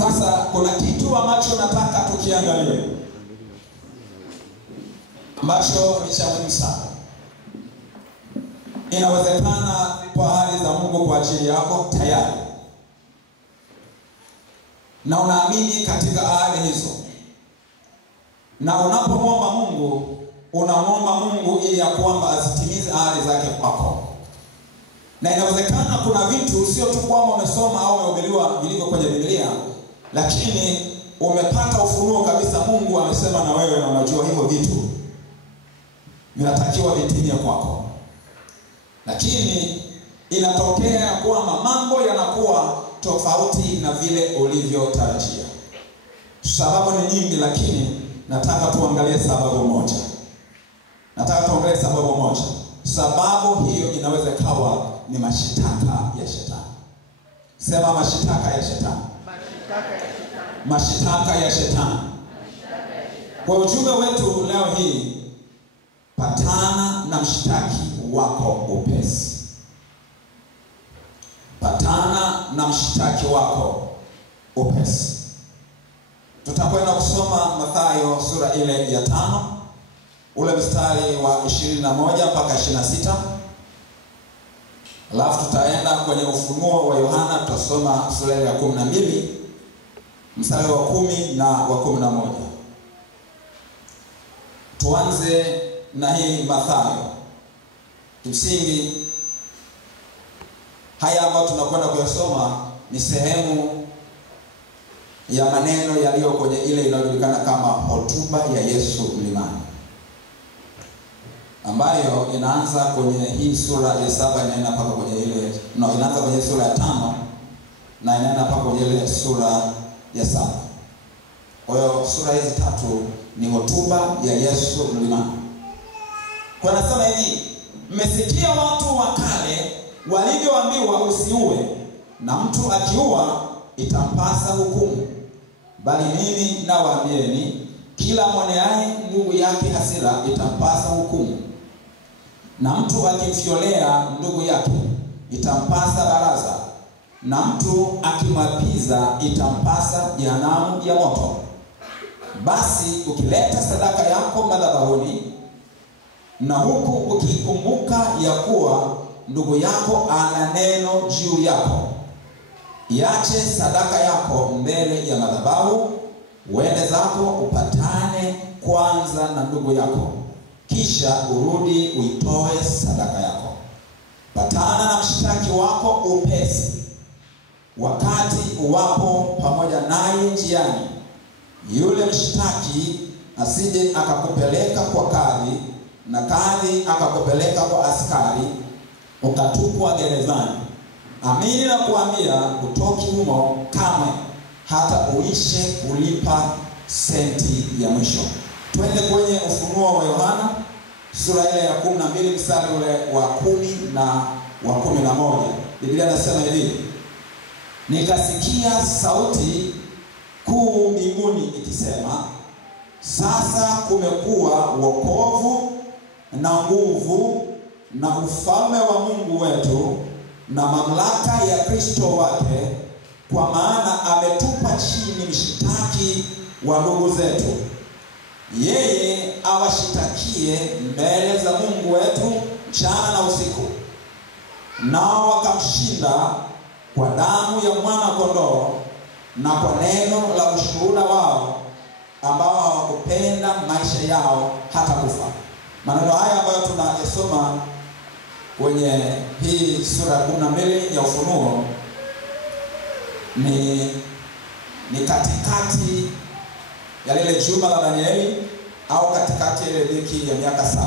Sasa kuna kitu ambacho nataka tukiangalie, ambacho ni cha muhimu sana. Inawezekana kwa hali za Mungu kwa ajili yako tayari, na unaamini katika hali hizo, na unapomwomba Mungu, unamwomba Mungu ili ya kwamba azitimize ahadi zake kwako. Na inawezekana kuna vitu sio tu kwamba umesoma au umehubiriwa vilivyo kwenye Biblia, lakini umepata ufunuo kabisa, Mungu amesema na wewe, na unajua hivyo vitu vinatakiwa vitimie kwako. Lakini inatokea kwamba mambo yanakuwa tofauti na vile ulivyotarajia. Sababu ni nyingi, lakini nataka tuangalie sababu moja. Sababu hiyo inaweza kawa ni mashitaka ya shetani. Sema mashitaka ya shetani. Mashitaka ya shetani. Kwa ujumbe wetu leo hii, patana na mshtaki wako upesi. Patana na mshtaki wako upesi. Tutakwenda kusoma Mathayo sura ile ya 5, ule mstari wa 21 mpaka 26. Alafu tutaenda kwenye Ufunuo wa Yohana, tutasoma sura ya 12 mstari wa 10 na wa 11. Tuanze na hii Mathayo. Kimsingi haya ambayo tunakwenda kuyasoma ni sehemu ya maneno yaliyo kwenye ile inayojulikana kama hotuba ya Yesu mlimani, ambayo inaanza kwenye hii sura ya 7 inaenda mpaka kwenye ile inaanza kwenye sura ya 5 na inaenda mpaka kwenye ile sura ya 7. Kwa hiyo sura hizi tatu ni hotuba ya Yesu mlimani. Kwa nasema hivi, mmesikia watu wa kale walivyoambiwa usiue, na mtu akiua itampasa hukumu. Bali mimi nawaambieni, kila mwoneaye ndugu yake hasira itampasa hukumu. Na mtu akimfiolea ndugu yake itampasa baraza. Na mtu akimwapiza itampasa jehanamu ya moto. Basi ukileta sadaka yako madhabahuni, na huku ukikumbuka ya kuwa ndugu yako ana neno juu yako, iache sadaka yako mbele ya madhabahu, uende zako upatane kwanza na ndugu yako, kisha urudi uitoe sadaka yako. Patana na mshtaki wako upesi, wakati uwapo pamoja naye njiani, yule mshtaki asije akakupeleka kwa kadhi, na kadhi akakupeleka kwa askari, ukatupwa gerezani. Amini na kuambia, kutoki humo kamwe, hata uishe kulipa senti ya mwisho. Twende kwenye Ufunuo wa Yohana sura ile ya 12 mstari ule wa 10 na wa 11. Biblia inasema hivi: nikasikia sauti kuu mbinguni ikisema, sasa kumekuwa wokovu na nguvu na ufalme wa Mungu wetu na mamlaka ya Kristo wake, kwa maana ametupa chini mshtaki wa ndugu zetu, yeye awashitakie mbele za Mungu wetu mchana na usiku. Nao wakamshinda kwa damu ya mwana kondoo na kwa neno la ushuhuda wao, ambao hawakupenda maisha yao hata kufa. Maneno haya ambayo tunayasoma kwenye hii sura ya 12 ya Ufunuo ni katikati ya lile juma la Danieli, au katikati ya ile dhiki ya miaka 7.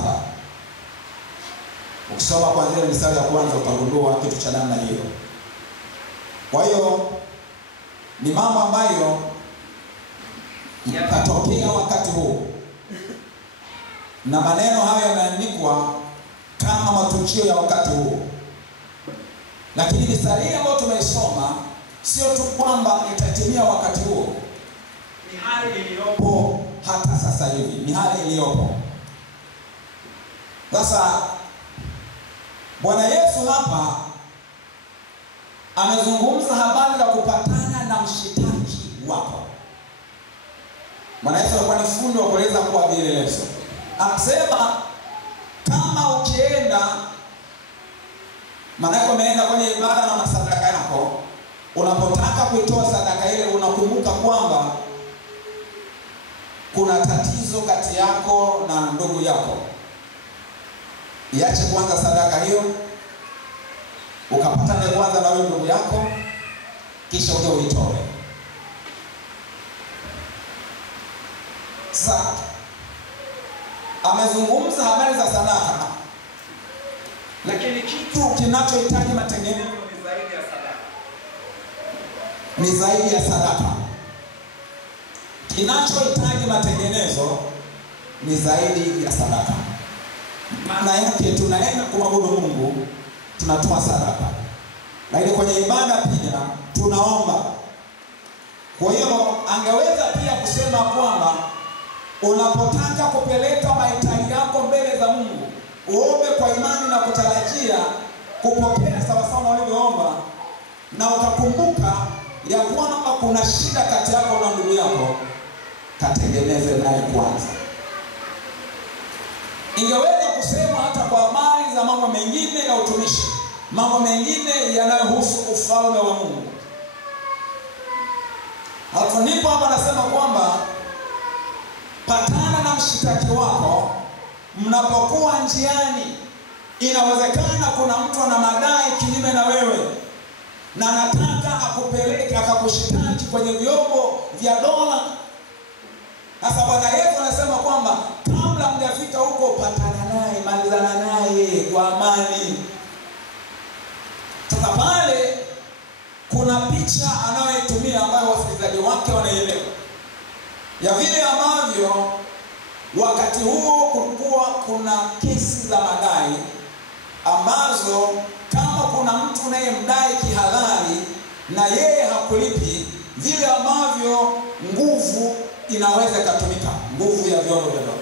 Ukisoma kuanzia mstari ya kwanza utagundua kitu cha namna hiyo. Kwa hiyo ni mambo ambayo yakatokea wakati huu, na maneno hayo yameandikwa kama matukio ya wakati huu. Lakini mistari ambayo tumeisoma sio tu kwamba itatimia wakati huo, ni hali iliyopo hata sasa hivi, ni hali iliyopo sasa. Bwana Yesu hapa amezungumza habari za kupatana na mshitaki wako. Bwana Yesu alikuwa ni fundi wa kuweza kuwa vielelezo. Anasema kama ukienda, maana umeenda kwenye ibada na sadaka yako, unapotaka kuitoa sadaka ile unakumbuka kwamba kuna tatizo kati yako na ndugu yako. Iache kwanza sadaka hiyo, ukapatane kwanza na huyo ndugu yako, kisha uje uitoe. Sasa amezungumza habari za sadaka, lakini kitu kinachohitaji matengenezo ni zaidi ya sadaka. Ni zaidi ya sadaka. Kinachohitaji matengenezo ni zaidi ya sadaka. Maana yake tunaenda kumwabudu Mungu, tunatoa sadaka, lakini kwenye ibada pia tunaomba. Kwa hiyo angeweza pia kusema kwamba unapotaka kupeleka mahitaji yako mbele za Mungu, uombe kwa imani na kutarajia kupokea sawasawa na ulivyoomba, na ukakumbuka ya kwamba kuna shida kati yako na ndugu yako, katengeneze naye kwanza. Ingeweza kusema hata kwa habari za mambo mengine ya utumishi, mambo mengine yanayohusu ufalme wa Mungu. Hapo ndipo hapa anasema kwamba patana na mshitaki wako mnapokuwa njiani. Inawezekana kuna mtu ana madai kinyume na wewe, na anataka akupeleke akakushitaki kwenye vyombo vya dola. Sasa Bwana Yesu anasema kwamba kabla mjafika huko, patana naye, malizana naye kwa amani. Sasa pale kuna picha anayoitumia ambayo wasikilizaji wake wanaelewa, ya vile ambavyo wakati huo kulikuwa kuna kesi za madai ambazo kama kuna mtu unayemdai kihalali na yeye hakulipi, vile ambavyo nguvu inaweza kutumika, nguvu ya vyombo vya dola.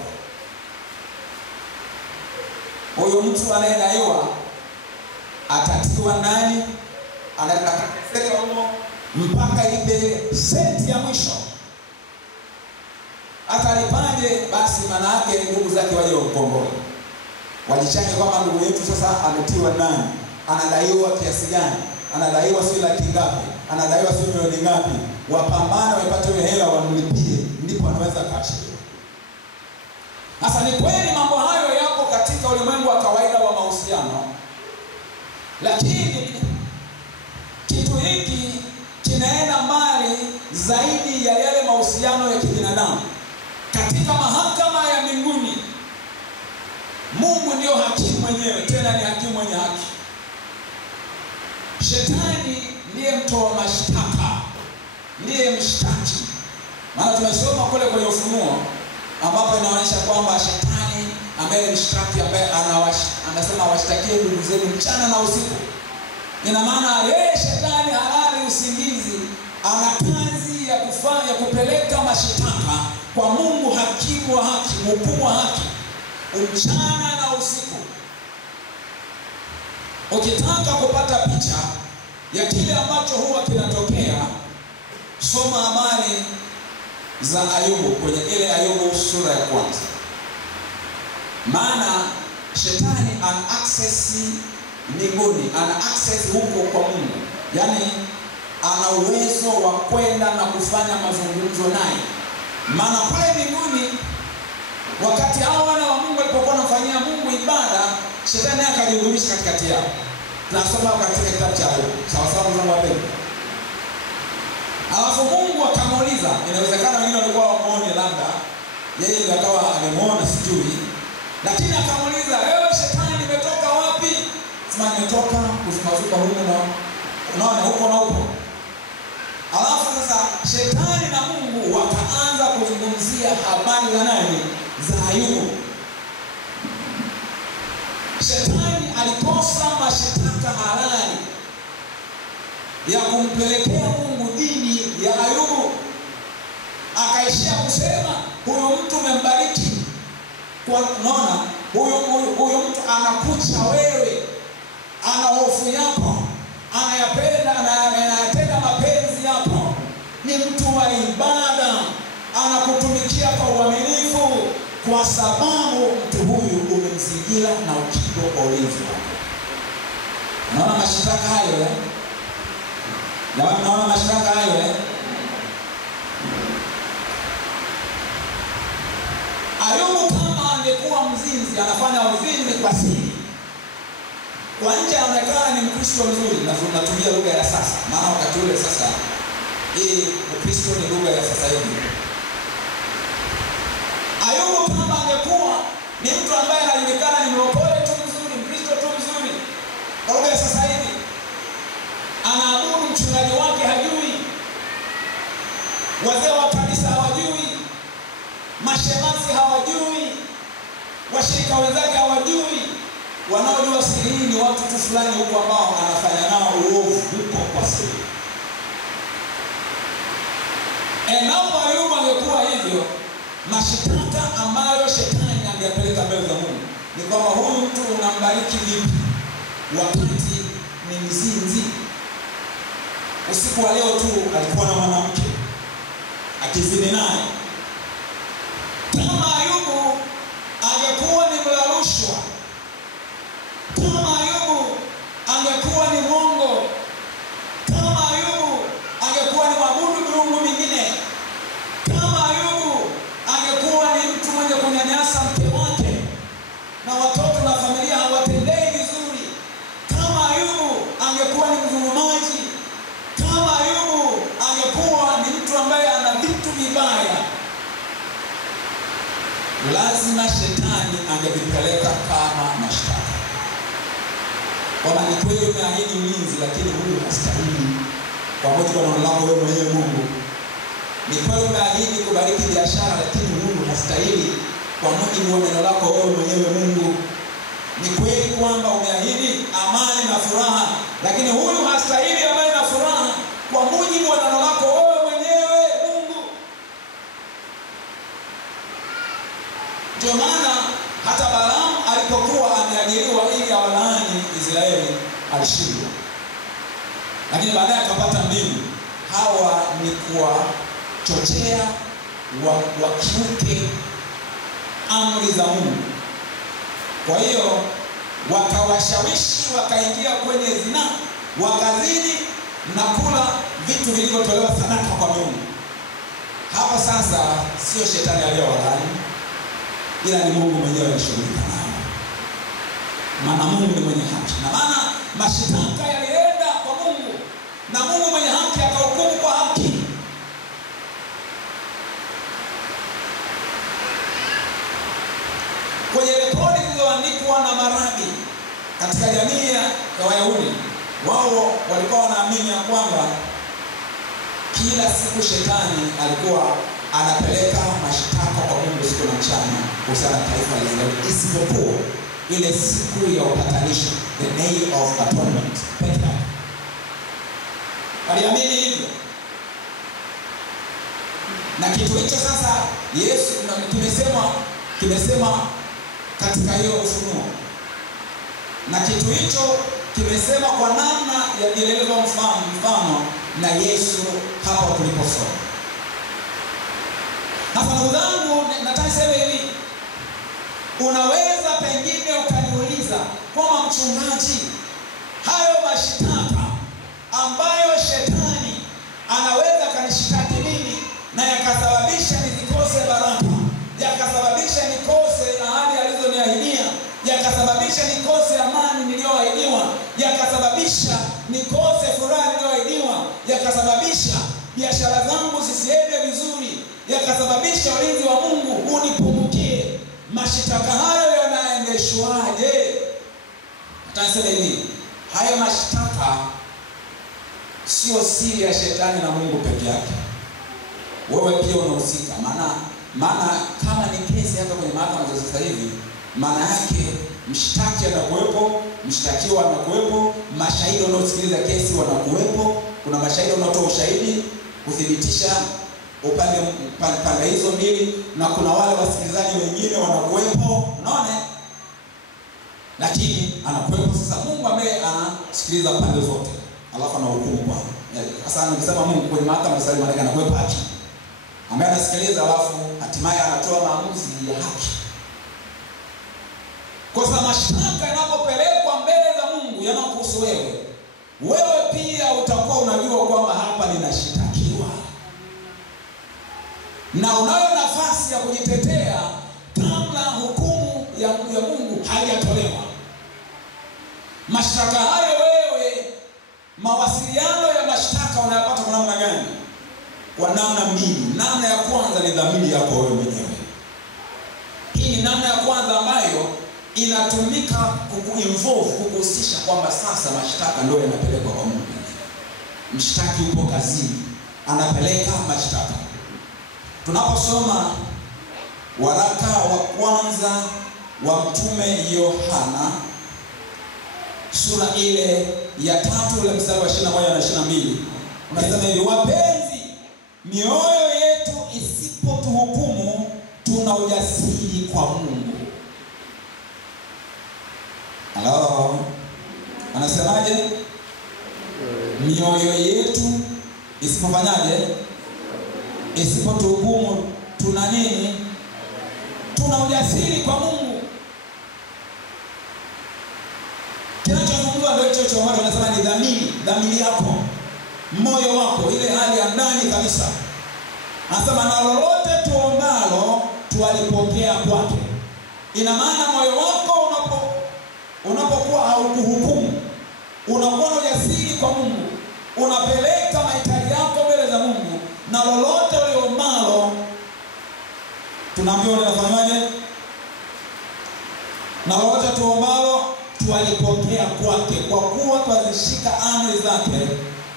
Huyo mtu anayedaiwa atatiwa ndani, anateseka huko mpaka ile senti ya mwisho. Atalipaje? Basi maana yake ndugu zake waje wamkomboe, wajichange kwamba ndugu yetu sasa ametiwa ndani, anadaiwa kiasi gani, anadaiwa si laki ngapi, anadaiwa si milioni ngapi, wapambane wapate ile hela wamlipie, ndipo anaweza kaachiliwa. Sasa ni kweli mambo hayo yapo katika ulimwengu wa kawaida wa mahusiano, lakini kitu hiki kinaenda mbali zaidi ya yale mahusiano ya kibinadamu. Katika mahakama ya mbinguni, Mungu ndio hakimu mwenyewe, tena ni hakimu mwenye haki. Shetani ndiye mtoa mashtaka, ndiye mshtaki. Maana tumesoma kule kwenye Ufunuo ambapo inaonyesha kwamba shetani ambaye ni mshtaki, ambaye anasema washtakie ndugu zenu mchana na usiku. Ina maana yeye shetani halali usingizi, ana kazi ya kufanya, kupeleka mashitaka kwa Mungu hakimu wa haki, mhukumu wa haki, mchana na usiku. Ukitaka kupata picha ya kile ambacho huwa kinatokea, soma habari za Ayubu kwenye ile Ayubu sura ya kwanza. Maana shetani ana access mbinguni, ana access huko kwa Mungu. Yaani ana uwezo wa kwenda na kufanya mazungumzo naye. Maana pale mbinguni wakati hao wana wa Mungu walipokuwa wanafanyia Mungu ibada, shetani akajidhihirisha katikati yao. Tunasoma katika kitabu cha Ayubu. Sawa sawa mzangu wapendwa. Alafu Mungu akamuuliza, inawezekana wengine walikuwa wamuone, labda yeye ndiye akawa amemuona sijui, lakini akamuuliza, wewe shetani nimetoka wapi? Sema nimetoka kuzuka huko na unaona huko na huko. Alafu sasa shetani na Mungu wakaanza kuzungumzia habari za nani? Za Ayubu. Shetani alikosa mashitaka halali ya kumpelekea Mungu dini ya Ayubu. Akaishia kusema huyo mtu umembariki. Kwa unaona huyo mtu anakucha wewe, ana hofu yako, anayapenda, anayatenda mapenzi yako, ni mtu wa kwa ibada, anakutumikia kwa uaminifu, kwa sababu mtu huyu umemzingira na ukingo wa ulinzi wako. Unaona mashitaka hayo Jamani, unaona mashitaka hayo Ayubu kama angekuwa mzinzi, anafanya uzinzi kwa siri, kwa nje anaonekana ni Mkristo mzuri, na tunatumia lugha ya sasa, maana wakati ule sasa hii Ukristo ni lugha ya sasa hivi. Ayubu kama angekuwa ni mtu ambaye anajulikana ni mlokole tu mzuri, Mkristo tu mzuri, kwa lugha ya sasa hivi, anaabudu mchungaji wake hajui, wazee wa kanisa hawajui, mashemasi hawajui, washirika wenzake hawajui, wanaojua siri hii ni watu tu fulani huko ambao anafanya nao uovu huko kwa siri. Endapo Ayubu angekuwa hivyo, mashitaka ambayo shetani angepeleka mbele za Mungu ni kwamba huyu mtu unambariki vipi wakati ni mzinzi? Usiku wa leo tu alikuwa na mwanamke akizini naye. Kama Ayubu angekuwa ni mla rushwa, kama Ayubu angekuwa ni mwongo, kama Ayubu angekuwa ni mwabudu miungu mingine, kama Ayubu angekuwa ni mtu mwenye kunyanyasa mke wake na watoto na familia hawatendei vizuri, kama Ayubu angekuwa ni mdhulumaji, kama Ayubu angekuwa ni mtu ambaye ana vitu vibaya, lazima shetani angevipeleka kama mashtaka. Kwamba ni kweli umeahidi ulinzi, lakini huyu hastahili kwa mujibu wa neno lako wewe mwenyewe Mungu. Ni kweli umeahidi kubariki biashara, lakini huyu hastahili kwa mujibu wa neno lako wewe mwenyewe Mungu. Ni kweli kwamba umeahidi amani na furaha, lakini huyu hastahili amani na furaha kwa mujibu wa neno lako wewe mwenyewe Mungu. Ndio maana hata Balaamu alipokuwa ameajiriwa ili awalaani Israeli alishindwa, lakini baadaye akapata mbinu. Hawa ni kuwachochea wakiuke amri za Mungu. Kwa hiyo wakawashawishi, wakaingia kwenye zina, wakazini na kula vitu vilivyotolewa sadaka kwa Mungu. Hapa sasa sio shetani aliyowalaani, ila ni Mungu mwenyewe alishughulika nao. Maana Mungu ni mwenye haki, na maana mashitaka yalienda kwa Mungu, na Mungu mwenye haki akahukumu kwa haki. Kwenye rekodi zilizoandikwa na marabi katika jamii ya Wayahudi, wao walikuwa wanaamini ya kwamba kila siku shetani alikuwa anapeleka mashtaka kwa Mungu siku na mchana kuhusiana na taifa la Israeli, isipokuwa ile siku ya upatanisho, the day of atonement. Waliamini hivyo, na kitu hicho sasa Yesu kimesema katika hiyo Ufunuo, na kitu hicho kimesema kwa namna ya vielelezo mfano na Yesu hapa tuliposoma. Na ndugu zangu, nataka niseme hivi, unaweza pengine ukaniuliza kwamba mchungaji, hayo mashitaka ambayo shetani anaweza kanishitaki mimi na yakasababisha nikose baraka, yakasababisha nikose ahadi alizoniahidia, yakasababisha nikose amani niliyoahidiwa, yakasababisha nikose furaha niliyoahidiwa, yakasababisha biashara zangu zisiende vizuri, yakasababisha ulinzi wa Mungu unipungukie, mashitaka hayo yanaendeshwaje? Atasema hivi, hayo mashitaka sio siri ya shetani na Mungu peke yake. Wewe pia unahusika. Maana kama ni kesi hata kwenye mahakama za sasa hivi, maana yake mshtaki anakuwepo, mshtakiwa anakuwepo, mashahidi wanaosikiliza kesi wanakuwepo, kuna mashahidi wanaotoa ushahidi kuthibitisha pande hizo mbili, na kuna wale wasikilizaji wengine wanakuwepo, unaona? Lakini anakuwepo sasa Mungu ambaye anasikiliza pande zote, alafu anahukumu kwa. Sasa nikisema Mungu kwenye mahakama sasa maana anakuwepo haki. ambaye anasikiliza, alafu hatimaye anatoa maamuzi ya haki. Kwa sababu mashtaka yanapopelekwa mbele za Mungu yanakuhusu wewe, wewe pia utakuwa unajua kwamba hapa ninashitakiwa, na unayo nafasi ya kujitetea kabla hukumu ya Mungu haijatolewa. Mashtaka hayo wewe, mawasiliano ya mashtaka unayapata kwa namna gani? Kwa namna mbili. Namna ya kwanza ni dhamiri yako wewe mwenyewe. Hii ni namna ya kwanza ambayo inatumika kukuinvolve, kukuhusisha kwamba sasa mashtaka ndio yanapelekwa kwa Mungu. Mshtaki yupo kazini, anapeleka mashtaka. Tunaposoma waraka wa kwanza wa Mtume Yohana sura ile ya 3 ule mstari wa 21 na 22, unasema hivi: wapenzi, mioyo yetu isipotuhukumu, tuna ujasiri kwa Mungu. Halo, anasemaje? Mioyo yetu isipofanyaje? Isipotuhukumu, tuna nini? Tuna ujasiri kwa Mungu. Kinachozungumzwa ndio hicho cha watu wanasema ni dhamiri yako, moyo wako, ile hali ya ndani kabisa. Anasema na lolote tuombalo tualipokea kwake. Ina maana moyo wako unapokuwa haukuhukumu, unakuwa na ujasiri kwa Mungu, unapeleka mahitaji yako mbele za Mungu, na lolote uliombalo tunaambiwa linafanywaje? Na lolote tuombalo tualipokea kwake, kwa kuwa twazishika amri zake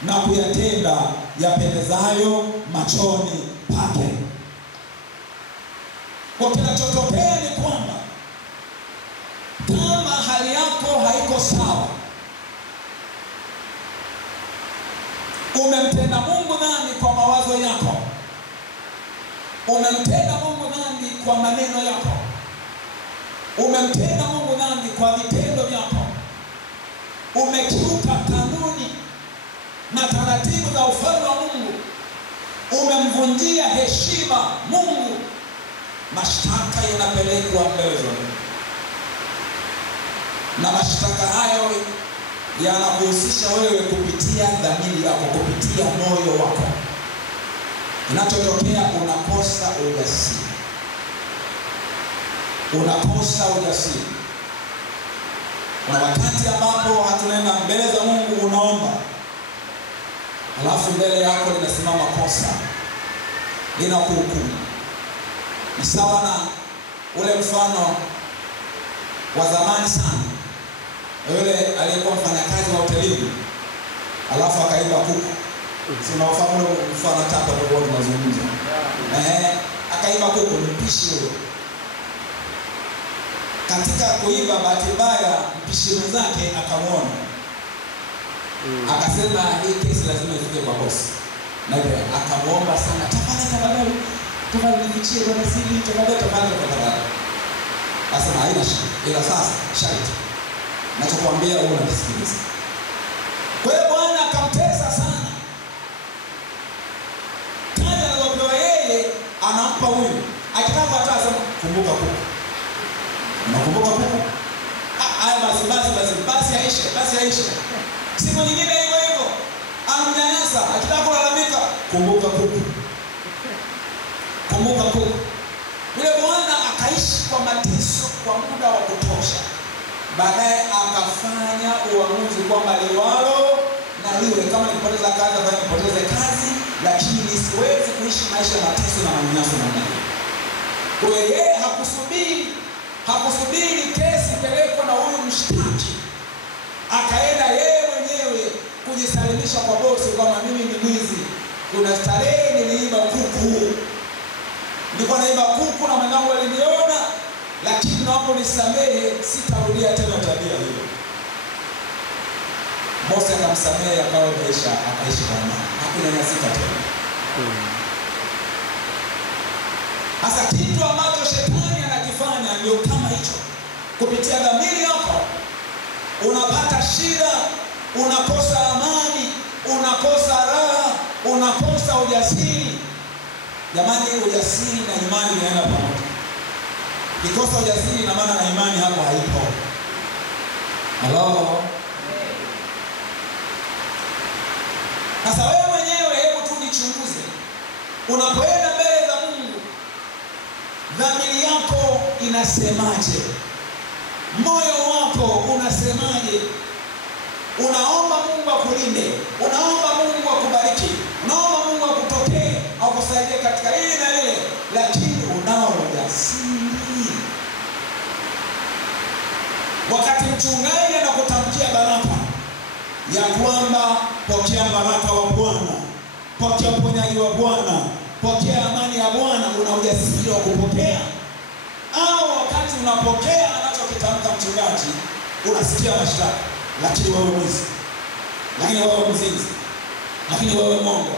na kuyatenda yapendezayo machoni pake. Kwa kinachotokea ni kwamba kama hali yako haiko sawa, umemtenda Mungu dhambi kwa mawazo yako, umemtenda Mungu dhambi kwa maneno yako, umemtenda Mungu dhambi kwa vitendo vyako, umekiuka kanuni na taratibu za ufalme wa Mungu, umemvunjia heshima Mungu, mashtaka yanapelekwa mbele za Mungu. Na mashtaka hayo yanakuhusisha wewe kupitia dhamiri yako, kupitia moyo wako. Kinachotokea, unakosa ujasiri. Unakosa ujasiri. Kuna wakati ambapo hatunaenda mbele za Mungu, unaomba, alafu mbele yako linasimama kosa, linakuhukumu. Ni sawa na ule mfano wa zamani sana, yule aliyekuwa mfanyakazi wa hotelini, alafu akaiba kuku. Sina ufahamu mfano tapa kwa watu mazungumzo. Akaiba kuku, ni mpishi huyo. Katika kuiba, bahati mbaya mpishi mwenzake akamwona. Akasema hii kesi lazima ifike kwa bosi. Na yeye akamwomba sana, tafadhali nifichie bwana siri, tafadhali. Asema haina shida, ila sasa sharti nachokuambia wewe unasikiliza. Kwa hiyo Bwana akamtesa sana. Kaja anazopewa yeye anampa huyu. Akitaka ataza kumbuka kuku. Unakumbuka kuku? Haya basi aishe. Siku nyingine hivyo. Anamnyanyasa, akitaka kulalamika, kumbuka kuku. Yule bwana akaishi kwa mateso kwa muda wa kutosha. Baadaye akafanya uamuzi kwamba liwalo na liwe, kama nipoteza kazi afanye nipoteze kazi, lakini nisiwezi kuishi maisha ya mateso na manyanyaso namna hiyo. Kwa hiyo yeye hakusubiri kesi pelekwa na huyu mshtaki. Akaenda yeye mwenyewe kujisalimisha kwa bosi kwamba mimi ni mwizi. Kuna starehe niliiba kuku. Nilikuwa naiba kuku na mwanangu aliniona, lakini naomba nisamehe, sitarudia tena tabia hiyo. Bosi akamsamehe, akawa maisha akaishi kwa amani. Hakunyanyasika tena. Hasa kitu ambacho shetani anakifanya ndio kama hicho. Kupitia dhamiri yako unapata shida, unakosa amani, unakosa raha, unakosa ujasiri. Jamani, ujasiri na imani vinaenda pamoja. Kikosa ujasiri na maana na imani hapo haipo. Hello. Sasa wewe mwenyewe hebu tu nichunguze. Unapoenda mbele za Mungu, dhamiri yako inasemaje? Moyo wako unasemaje? Unaomba Mungu akulinde, unaomba Mungu akubariki, unaomba Mungu akutokee, akusaidie katika hili na lile, lakini unao ujasiri. Wakati mchungaji anakutamkia baraka ya kwamba pokea baraka wa Bwana, pokea uponyaji wa Bwana, pokea amani ya Bwana, una ujasiri wa kupokea? Au wakati unapokea anachokitamka mchungaji unasikia mashtaka, lakini wewe mwizi, lakini wewe mzinzi, lakini wewe mongo,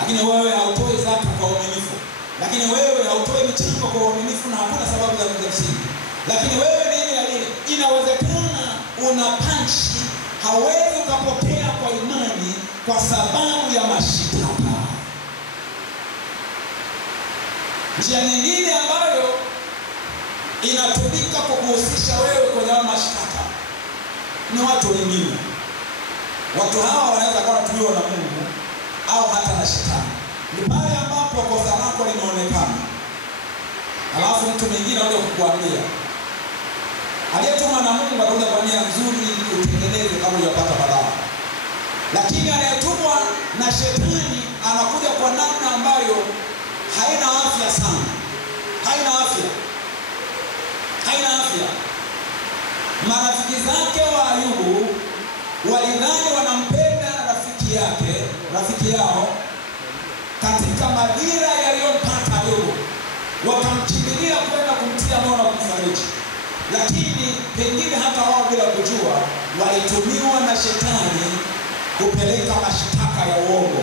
lakini wewe hautoi zaka kwa uaminifu, lakini wewe hautoi michango kwa uaminifu na hakuna sababu za msingi, lakini wewe nini na nini? Inawezekana una panchi, hawezi ukapokea kwa imani kwa sababu ya mashitaka. Njia nyingine ambayo inatumika kukuhusisha wewe kwenye mashitaka ni watu wengine. Watu hawa wanaweza kuwa wanatumiwa na Mungu au hata na shetani. Ni pale ambapo kosa lako linaonekana, alafu mtu mwingine anakuja kukuambia, aliyetuma na Mungu anakuja kwa nia nzuri ili utengeneze kama unapata balaa. Lakini anayetumwa na shetani anakuja kwa namna ambayo haina afya sana. Haina afya. Marafiki zake wa Ayubu walidhani wanampenda rafiki yao katika madhira yaliyompata Ayubu, wakamkimbilia kwenda kumtia moyo na kumfariji, lakini pengine hata wao bila kujua walitumiwa na shetani kupeleka mashitaka ya uongo.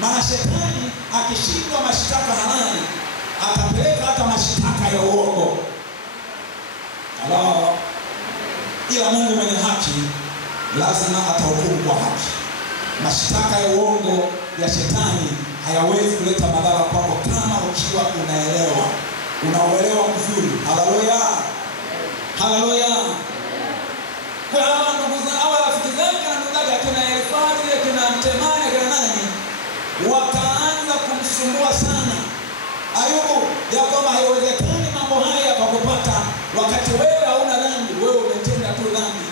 Maana shetani akishindwa mashitaka halali atapeleka hata mashitaka ya uongo. Hello. Ila Mungu mwenye haki lazima atahukumu kwa haki. Mashitaka ya uongo ya shetani hayawezi kuleta madhara kwako kama ukiwa unaelewa vizuri. Haleluya. Kwa hawa ndugu zangu, hawa rafiki zake na ndugu zake kina Elifazi, kina Mtemani, kina nani, wakaanza kumsumbua sana Ayubu ya kwamba haiwezekani mambo haya yakakupata wakati wewe hauna dhambi. Wewe umetenda tu dhambi.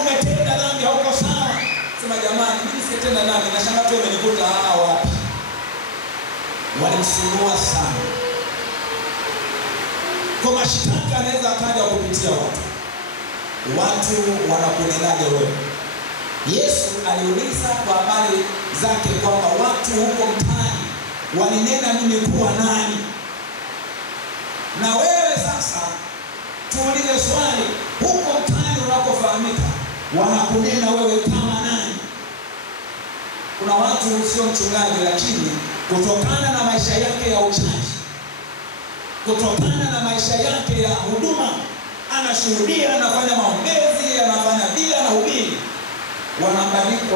Umetenda dhambi, hauko sawa. Sema jamani, mimi sitenda dhambi, nashangaa tu imenikuta wapi. Walimsumbua sana. Kwa mashitaka anaweza akaja kupitia watu wanakunenaje wewe. Yesu aliuliza kwa habari zake kwamba watu huko mtaani walinena mimi kuwa nani? Na wewe sasa tuulize swali, huko mtaani unakofahamika wanakunena wewe kama nani? Kuna watu sio mchungaji, lakini kutokana na maisha yake ya uchaji, kutokana na maisha yake ya huduma, anashuhudia, anafanya maombezi, anafanya bila na hubiri,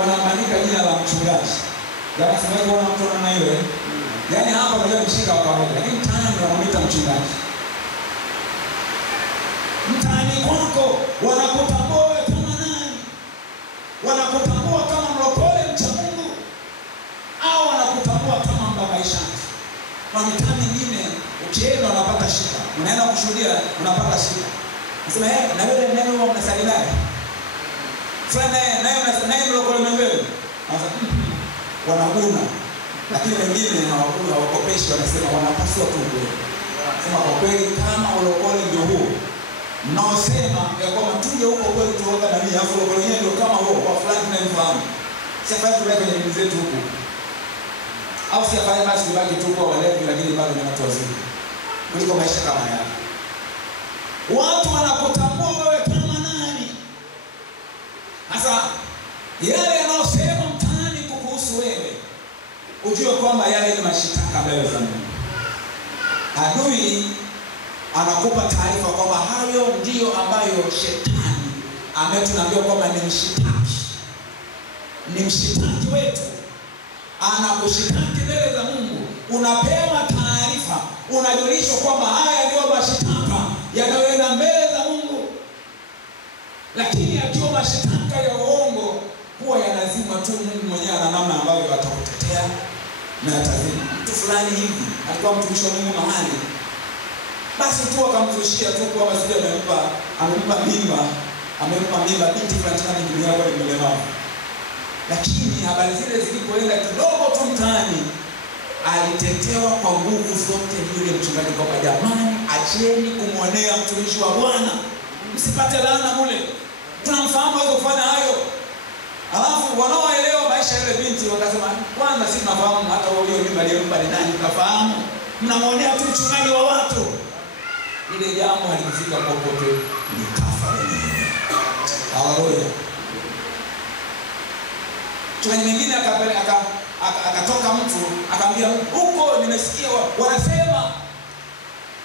wanabandika jina la mchungaji. Jamaa sema wana mtu na yeye. Yaani hapa ndio mshika wa kawaida, lakini mtaani wanamuita mchungaji. Mtaani kwako wanakutambua wewe kama nani? Wanakutambua kama mlokole mcha Mungu au wanakutambua kama mbabaishaji? Kwa mitaa mingine ukienda unapata shida. Unaenda kushuhudia unapata shida. Nasema na wewe neno wao mnasalinaje? Fulani naye mlokole mbele. Wanaguna. Lakini wengine hawakuna, wakopeshi, wanasema wanapaswa tu kweli. Sema kwa kweli kama ulokole ndio huo, mnaosema ya kwamba tuje huko kweli tuoga na mimi, afu ulokole yeye ndio kama huo kwa fulani tunamfahamu. Sasa tubaki kwenye dini zetu huko. Au si afanye basi tubaki tu kwa walevi, lakini bado ni watu wazuri. Kuliko maisha kama haya. Watu wanakutambua wewe kama nani? Sasa yale yanayosema mtaani kukuhusu wewe, ujue kwamba yale ni mashitaka mbele za Mungu. Adui anakupa taarifa kwamba hayo ndiyo ambayo shetani ametuambia kwamba ni mshitaki wetu. Anakushitaki mbele za Mungu unapewa taarifa, unajulishwa kwamba haya ndio mashitaka yanayoenda mbele za Mungu. Lakini akiwa mashitaka ya uongo, huwa yanazima tu. Mungu mwenyewe ana namna ambavyo atakutetea na atazima. Mtu fulani hivi alikuwa mtumishi wa Mungu mahali, basi tu akamzushia tu kwa basi amempa mimba binti fulani ndugu yake ni mlemavu. Lakini habari zile zilipoenda kidogo tu mtaani, alitetewa kwa nguvu zote yule mchungaji kwamba jamani, acheni kumwonea mtumishi wa Bwana, msipate laana mule, tunamfahamu hizo kufanya hayo. Alafu wanaoelewa maisha yale binti wakasema, kwanza sisi tunafahamu hata huyo mimba aliyempa ni nani, tunafahamu, mnamwonea tu mchungaji wa watu. Ile jambo halikufika popote, likafa lenyewe. Haleluya. Mchungaji mwingine akatoka mtu akamwambia, huko nimesikia wanasema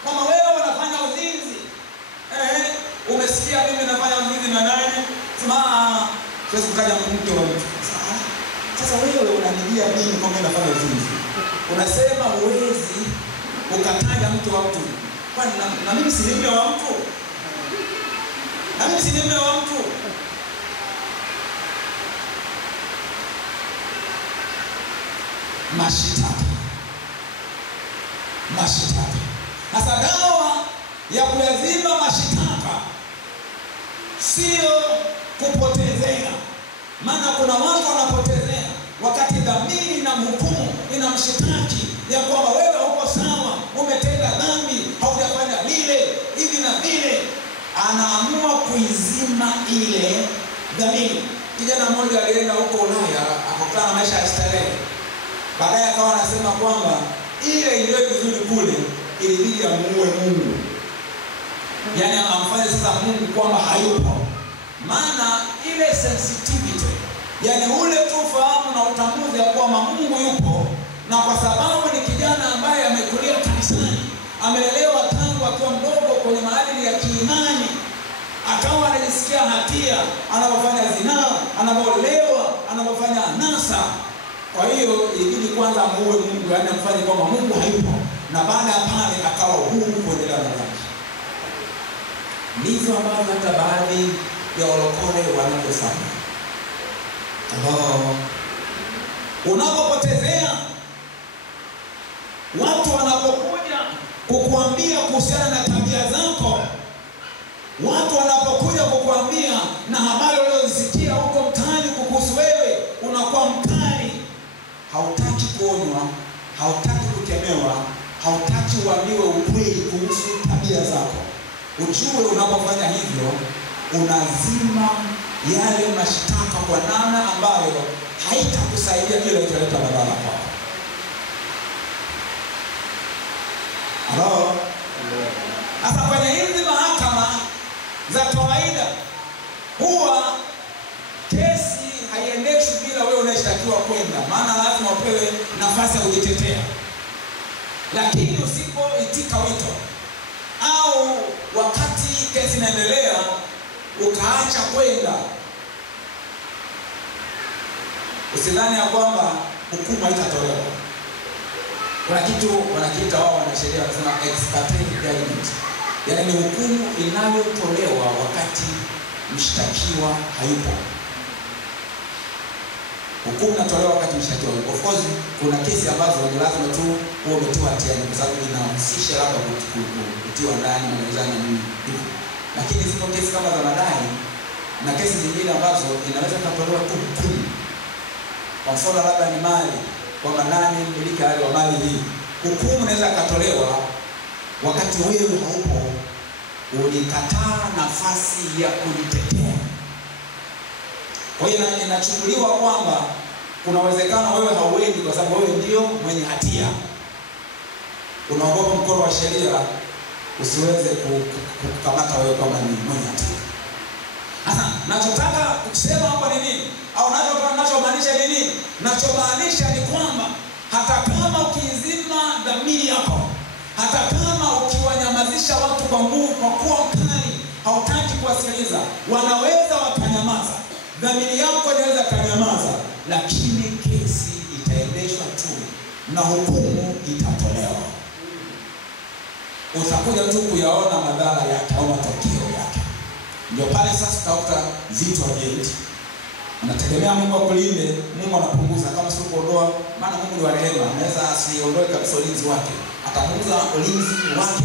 kama wewe unafanya uzinzi. Umesikia mimi nafanya uzinzi na nani? Sema siwezi kutaja mke wa mtu. Sasa wewe unanijia mimi kama nafanya uzinzi. Unasema huwezi ukataja mtu wa mtu. Kwani na mimi si mume wa mtu? Na mimi si mume wa mtu? Mashitaka. Sasa dawa ya kuyazima mashitaka sio kupotezea. Maana kuna watu wanapotezea wakati dhamiri na mhukumu inamshitaki ya kwamba wewe uko sawa, umetenda dhambi, haujafanya lile hivi na vile. Anaamua kuizima ile dhamiri. Kijana mmoja alienda huko Ulaya akakutana na maisha ya starehe. Baadaye akawa anasema kwamba ile iliyo vizuri kule ilibidi amuue Mungu. Yaani amfanye sasa Mungu kwamba hayupo. Maana ile sensitivity, yaani ule tu fahamu na utambuzi ya kwamba Mungu yupo, na kwa sababu ni kijana ambaye amekulia kanisani, amelelewa tangu akiwa mdogo kwenye maadili ya kiimani, akawa anajisikia hatia anapofanya zinaa, anapolewa, anapofanya anasa. Kwa hiyo ilibidi kwanza amuue Mungu, yaani amfanye kwamba Mungu hayupo, na baada ya pale akawa huru kuendelea na dhambi. Ndivyo ambavyo hata baadhi ya walokole wanavyofanya. Unapopotezea, watu wanapokuja kukuambia kuhusiana na tabia zako, watu wanapokuja kukuambia na habari ulizosikia huko mtaani kuhusu wewe, unakuwa mkali. Hautaki kuonywa, hautaki kukemewa, hautaki uambiwe ukweli kuhusu tabia zako. Ujue unapofanya hivyo, unazima yale mashitaka kwa namna ambayo haitakusaidia, ile italeta madhara kwako. Halo? Sasa kwenye hizi mahakama za kawaida, huwa kesi haiendeshwi bila wewe unashtakiwa kwenda, maana lazima upewe nafasi ya kujitetea. Lakini usipoitika wito, au wakati kesi inaendelea ukaacha kwenda, usidhani ya kwamba hukumu haitatolewa. Kuna kitu wanakiita wao wanasheria wanasema ex parte judgment, yaani ni hukumu inayotolewa wakati mshtakiwa hayupo. Hukumu inatolewa wakati mshtakiwa hayupo. Of course kuna kesi ambazo ni lazima tu uwe umetiwa hatiani kwa sababu inahusisha labda kutiwa ndani na mezani nini hivi. Lakini zipo kesi kama za madai na kesi zingine ambazo inaweza kutolewa tu hukumu. Kwa mfano labda ni mali, kwamba nani mmiliki halali wa mali hii. Hukumu inaweza kutolewa wakati wewe haupo, ulikataa nafasi ya kujitetea. Kwa hiyo inachukuliwa kwamba kuna uwezekano wewe hauendi kwa sababu wewe ndio mwenye hatia. Unaogopa mkono wa sheria usiweze kukamata wewe kama ni mwenye hatia. Sasa nachotaka kusema hapa ni nini? Au nachomaanisha ni nini? Nachomaanisha ni kwamba hata kama ukizima dhamiri yako, hata kama ukiwanyamazisha watu kwa nguvu, kwa kuwa mkali, hautaki kuwasikiliza, wanaweza wakanyamaza. Dhamiri yako inaweza kanyamaza, lakini kesi itaendeshwa tu na hukumu itatolewa. Utakuja tu kuyaona madhara yake au matokeo yake. Ndio pale sasa utakuta vitu vingi. Unategemea Mungu akulinde, Mungu anapunguza. Kama sio kuondoa, maana Mungu ni wa rehema, anaweza asiondoe kabisa ulinzi wake, atapunguza ulinzi wake.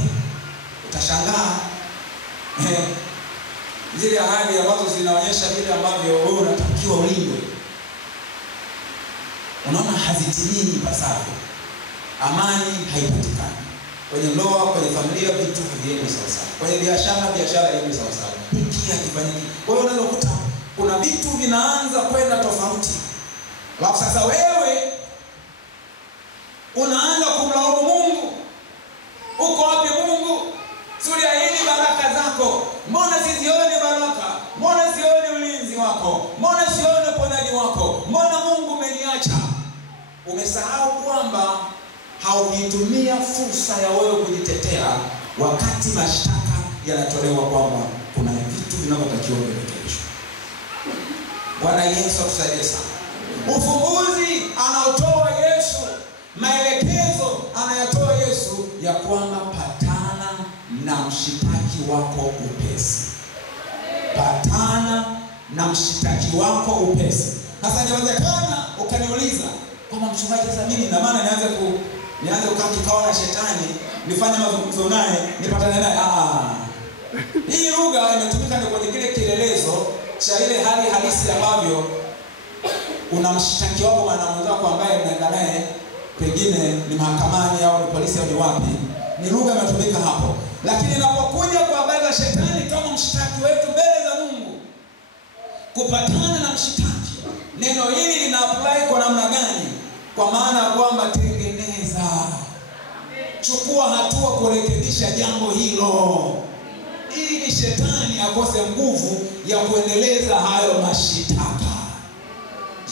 Utashangaa zile ahadi ambazo zinaonyesha vile ambavyo wewe unatakiwa ulindwe, unaona hazitimii ipasavyo. Amani haipatikani kwenye ndoa, kwenye familia, vitu haviendi sawa sawa. Kwenye biashara haiendi sawa sawa. Hiki hakifanyiki. Kwa hiyo unaweza kukuta kuna vitu vinaanza kwenda tofauti. Alafu sasa wewe unaanza kumlaumu Mungu. Uko wapi Mungu? Tuliahidi baraka zako. Mbona sizioni baraka? Mbona sioni ulinzi wako? Mbona sioni uponyaji wako? Mbona Mungu umeniacha? Umesahau kwamba haukuitumia fursa ya wewe kujitetea wakati mashtaka yanatolewa kwamba kuna vitu vinavyotakiwa kurekebishwa. Bwana Yesu atusaidie sana. Ufumbuzi anaotoa Yesu, maelekezo anayatoa Yesu ya kwamba patana na mshitaki wako upesi. Patana na mshitaki wako upesi. Sasa inawezekana ukaniuliza kama mchungaji, sasa mimi na maana nianze kukaa kikao na shetani, nifanye mazungumzo naye, nipatane naye. Hii lugha imetumika ni kwenye kile kielelezo cha ile hali halisi ambavyo una mshtaki wako mwanamwenzako ambaye mnaenda naye, pengine ni mahakamani au ni polisi au ni wapi. Ni lugha imetumika hapo. Lakini inapokuja kwa habari za shetani kama mshtaki wetu mbele za Mungu, kupatana na mshtaki, neno hili lina apply kwa namna gani? Kwa maana kwamba tengeneza, chukua hatua kurekebisha jambo hilo, ili shetani akose nguvu ya kuendeleza hayo mashitaka.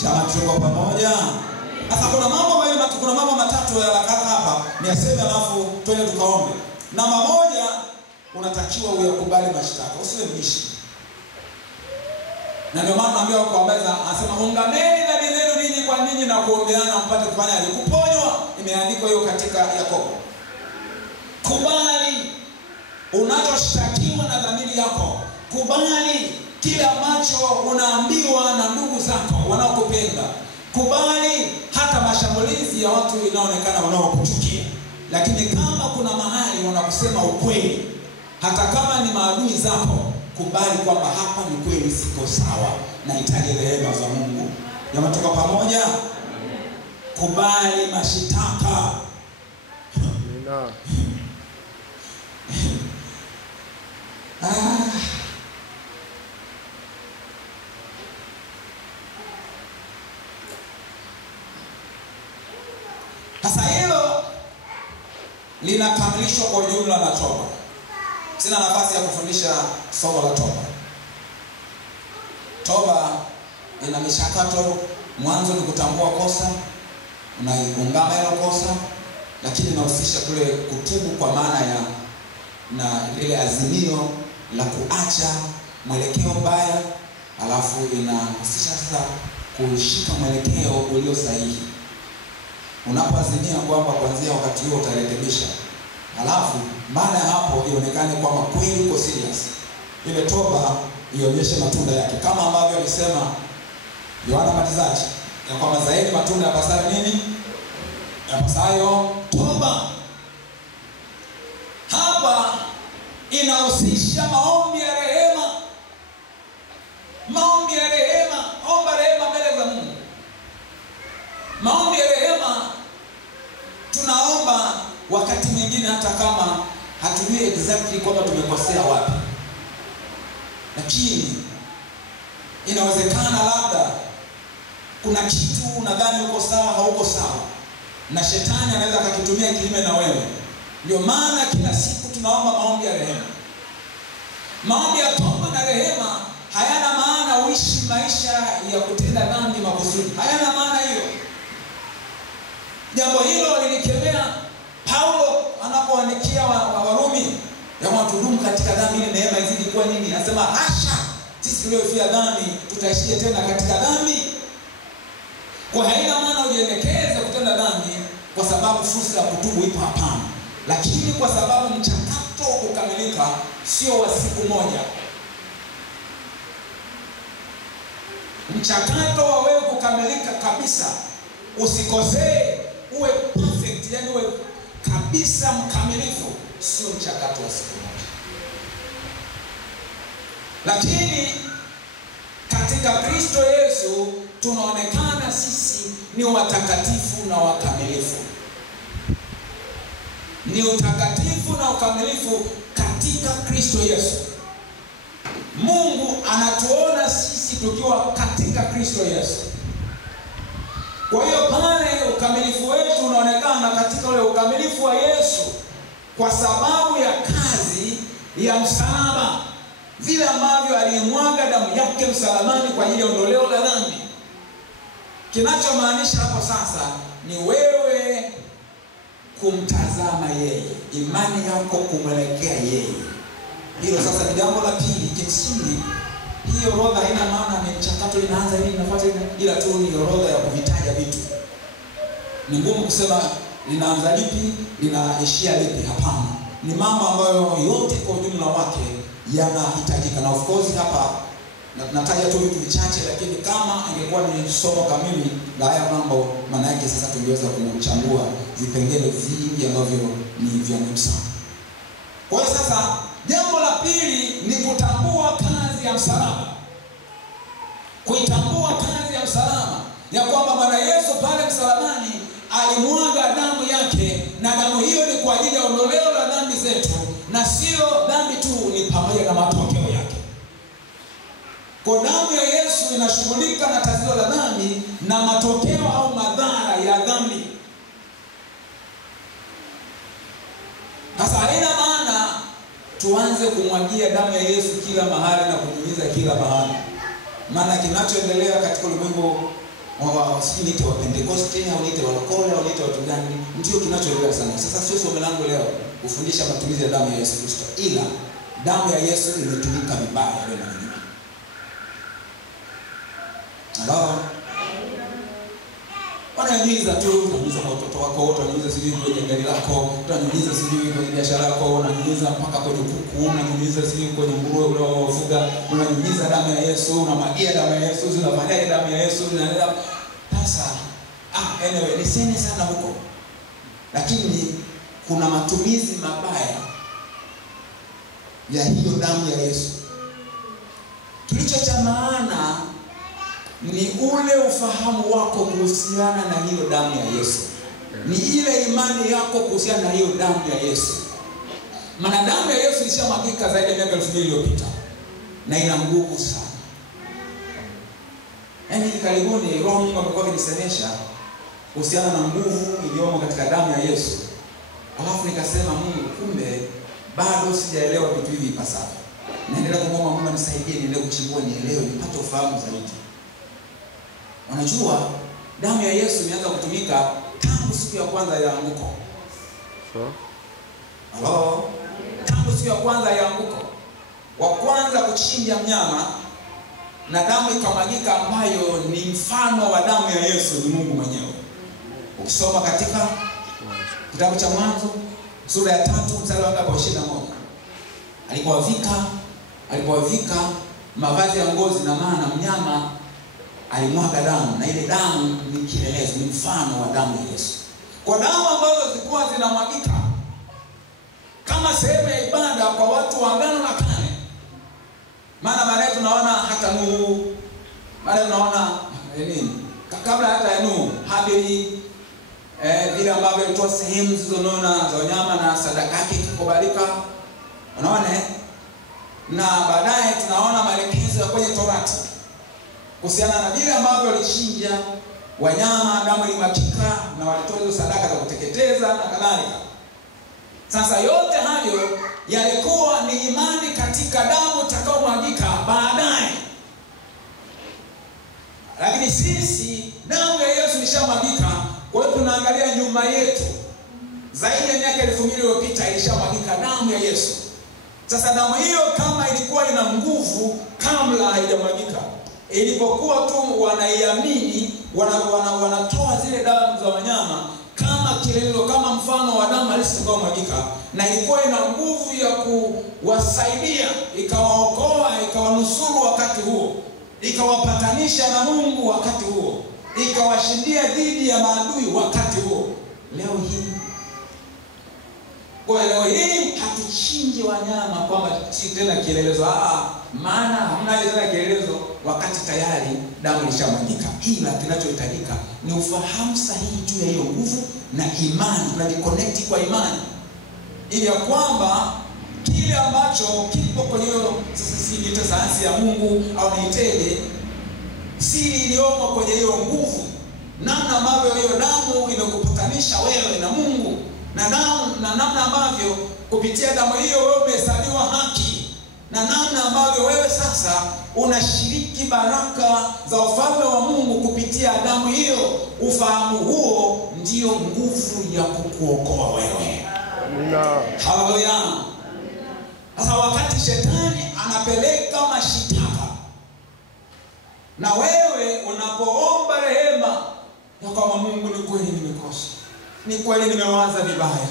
Chama tuko pamoja. Sasa kuna mambo matatu ya haraka hapa niaseme, alafu twende tukaombe. Namba moja, unatakiwa uyakubali mashtaka, usiwe mbishi. Na ndio maana naambia kwa habari anasema ungameni dhambi zenu ninyi kwa ninyi na kuombeana mpate kufanya kuponywa. Imeandikwa hiyo katika Yakobo. Kubali unachoshtakiwa na dhamiri yako. Kubali kile ambacho unaambiwa na ndugu zako wanaokupenda. Kubali hata mashambulizi ya watu inaonekana wanaokuchukia. Lakini kama kuna mahali wanakusema ukweli, hata kama ni maadui zako, kubali kwamba hapa ni kweli siko sawa, nahitaji rehema za Mungu. Jamaa tuko pamoja? Kubali mashitaka. Sasa hilo linakamilishwa kwa jumla na toba. Sina nafasi ya kufundisha somo la toba. Toba ina mishakato. Mwanzo ni kutambua kosa, unaungama hilo kosa, lakini inahusisha kule kutubu kwa maana ya na ile azimio la kuacha mwelekeo mbaya, alafu inahusisha sasa kushika mwelekeo ulio sahihi. Unapoazimia kwamba kuanzia wakati huo utarekebisha, alafu baada ya hapo ionekane kwamba kweli uko serious, ile toba ionyeshe matunda yake, kama ambavyo alisema Yohana Mbatizaji ya kwamba zaidi matunda yapasayo nini? Yapasayo toba. Hapa inahusisha maombi ya rehema. Maombi ya rehema, omba rehema mbele za Mungu. Maombi ya rehema tunaomba wakati mwingine hata kama hatujui exactly kwamba tumekosea wapi, lakini inawezekana labda kuna kitu unadhani uko sawa, hauko sawa, na shetani anaweza akakitumia kinyume na wewe. Ndio maana kila siku tunaomba maombi ya rehema. Maombi ya toba na rehema hayana maana uishi maisha ya kutenda dhambi makusudi. Hayana maana hiyo. Jambo hilo lilikemea Paulo anapoandikia Warumi ya watudumu katika dhambi ili neema izidi kuwa nyingi. Anasema hasha, sisi tuliofia dhambi tutaishije tena katika dhambi? Kwa haina maana ujielekeze kutenda dhambi kwa sababu fursa ya kutubu ipo, hapana. Lakini kwa sababu mchakato kukamilika sio wa siku moja. Mchakato wa wewe kukamilika kabisa, usikosee, uwe perfect, yani uwe kabisa mkamilifu, sio mchakato wa siku moja. Lakini katika Kristo Yesu tunaonekana sisi ni watakatifu na wakamilifu. Ni utakatifu na ukamilifu katika Kristo Yesu. Mungu anatuona sisi tukiwa katika Kristo Yesu. Kwa hiyo pale ukamilifu wetu unaonekana katika ule ukamilifu wa Yesu, kwa sababu ya kazi ya msalaba, vile ambavyo alimwaga damu yake msalabani kwa ajili ya ondoleo la dhambi. Kinachomaanisha hapo sasa ni wewe kumtazama yeye, imani yako kumwelekea yeye. Hilo sasa ni jambo la pili. Kimsingi hii orodha haina maana ni mchakato inaanza hivi inafuata hivi, ila tu ni orodha ya kuvitaja vitu. Ni ngumu kusema linaanza lipi, linaishia lipi, hapana. Ni mambo ambayo yote kwa ujumla wake yanahitajika. Na of course hapa nataja tu vitu vichache, lakini kama ingekuwa ni somo kamili la haya mambo, maana yake sasa tungeweza kuchambua vipengele vingi ambavyo ni vya muhimu sana. Kwa hiyo sasa jambo la pili ni kutambua kazi ya msalaba. Kuitambua kazi ya msalaba, ya kwamba Bwana Yesu pale msalabani alimwaga damu yake, na damu hiyo ni kwa ajili ya ondoleo la dhambi zetu, na sio dhambi tu, ni pamoja na matokeo yake. Kwa damu ya Yesu inashughulika na tatizo la dhambi na matokeo au madhara ya dhambi. Sasa haina maana tuanze kumwagia damu ya Yesu kila mahali na kunyunyiza kila mahali. Maana kinachoendelea katika ulimwengu wa sisi wa Pentecoste au nite wa Lokole au nite watu gani, ndio kinachoendelea sana. Sasa sio somo langu leo kufundisha matumizi ya damu ya Yesu Kristo, ila damu ya Yesu imetumika vibaya leo na leo. Hello. Wananyunyiza tu, unanyunyiza kwa watoto wako, unanyunyiza sijui kwenye gari lako, unanyunyiza sijui kwenye biashara yako, unanyunyiza mpaka kwenye kuku, unanyunyiza sijui kwenye nguruwe unaofuga, unanyunyiza damu ya Yesu, unamwagia damu ya Yesu, unafanyaje damu ya Yesu, unaenda. Sasa anyway, niseme sana huko. Lakini kuna matumizi mabaya ya hiyo damu ya Yesu. Kilicho cha maana ni ule ufahamu wako kuhusiana na hiyo damu ya Yesu. Ni ile imani yako kuhusiana na hiyo damu ya Yesu. Maana damu ya Yesu ilishamwagika zaidi ya miaka 2000 iliyopita na ina nguvu sana. Yaani karibuni Roho Mungu amekuwa akinisemesha kuhusiana na nguvu iliyomo katika damu ya Yesu. Alafu nikasema, Mungu, kumbe bado sijaelewa vitu hivi ipasavyo. Naendelea kumwomba Mungu anisaidie niendelee kuchimbua, nielewe, nipate ufahamu zaidi. Unajua damu ya Yesu imeanza kutumika tangu siku ya kwanza ya anguko. Hello? Tangu siku ya kwanza ya anguko. Wa kwanza kuchinja mnyama na damu ikamwagika, ambayo ni mfano wa damu ya Yesu, ni Mungu mwenyewe. Ukisoma katika kitabu cha Mwanzo sura ya 3 mstari wa 21, alipowavika mavazi ya ngozi, na maana mnyama alimwaga damu, na ile damu ni kielelezo, ni mfano wa damu ya Yesu. Kwa damu ambazo zilikuwa zinamwagika kama sehemu ya ibada kwa watu wa Agano la Kale. Maana baadaye tunaona hata Nuhu, baadaye tunaona nini? Kabla hata ya Nuhu, Habili, vile ambavyo ilitoa sehemu zilizonona za wanyama na sadaka yake kukubalika. Unaona na baadaye tunaona maelekezo ya kwenye Torati kuhusiana na vile ambavyo walichinja wanyama, damu ilimwagika, na walitoa hizo sadaka za kuteketeza na kadhalika. Sasa yote hayo yalikuwa ni imani katika damu itakayomwagika baadaye. Lakini sisi damu ya Yesu ilishamwagika, kwa hiyo tunaangalia nyuma yetu. Zaidi ya miaka 2000 iliyopita ilishamwagika damu ya Yesu. Sasa damu hiyo kama ilikuwa ina nguvu kabla haijamwagika, ilipokuwa tu wanaiamini, wanatoa zile damu za wanyama kama kama kielelezo, kama mfano wa damu halisi iliyomwagika, na ilikuwa ina nguvu ya kuwasaidia, ikawaokoa, ikawanusuru wakati huo, ikawapatanisha na Mungu wakati huo, ikawashindia dhidi ya maadui wakati huo. Leo hii hatuchinji wanyama kwamba si tena kielelezo. Maana hamna tena kielelezo wakati tayari damu ilishamwagika. Ila kinachohitajika ni ufahamu sahihi juu ya hiyo nguvu na imani. Tunajiconnect kwa imani, ili ya kwamba kile ambacho kipo kwenye hiyo, sasa siite sayansi ya Mungu au niiteje, siri iliyomo kwenye hiyo nguvu, namna ambavyo hiyo damu imekupatanisha wewe na Mungu, na namna ambavyo kupitia damu hiyo wewe umehesabiwa haki, na namna ambavyo wewe sasa unashiriki baraka za ufalme wa Mungu kupitia damu hiyo. Ufahamu huo ndio nguvu ya kukuokoa wewe. Haleluya. Sasa wakati shetani anapeleka mashitaka, na wewe unapoomba rehema ya kwamba Mungu, ni kweli nimekosa, ni kweli nimewaza vibaya,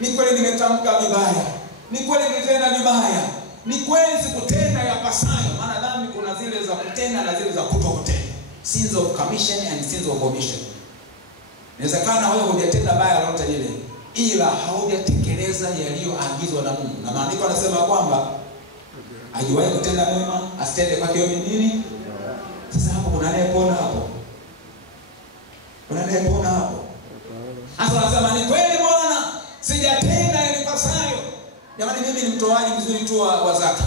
ni kweli nimetamka vibaya, ni kweli nimetenda vibaya, ni kweli sikutenda yapasayo. Maana dhambi kuna zile za kutenda na zile za kutokutenda, sins of commission and sins of omission. Inawezekana wewe hujatenda baya lolote lile, ila haujatekeleza yaliyoagizwa na Mungu. Na maandiko yanasema kwamba ajuaye kutenda mema asitende kwake nini? Sasa hapo kuna anayepona hapo? Kuna anayepona hapo? Sasa anasema ni kweli Bwana, sijatenda yalipasayo. Jamani, mimi ni mtoaji mzuri tu wa zaka,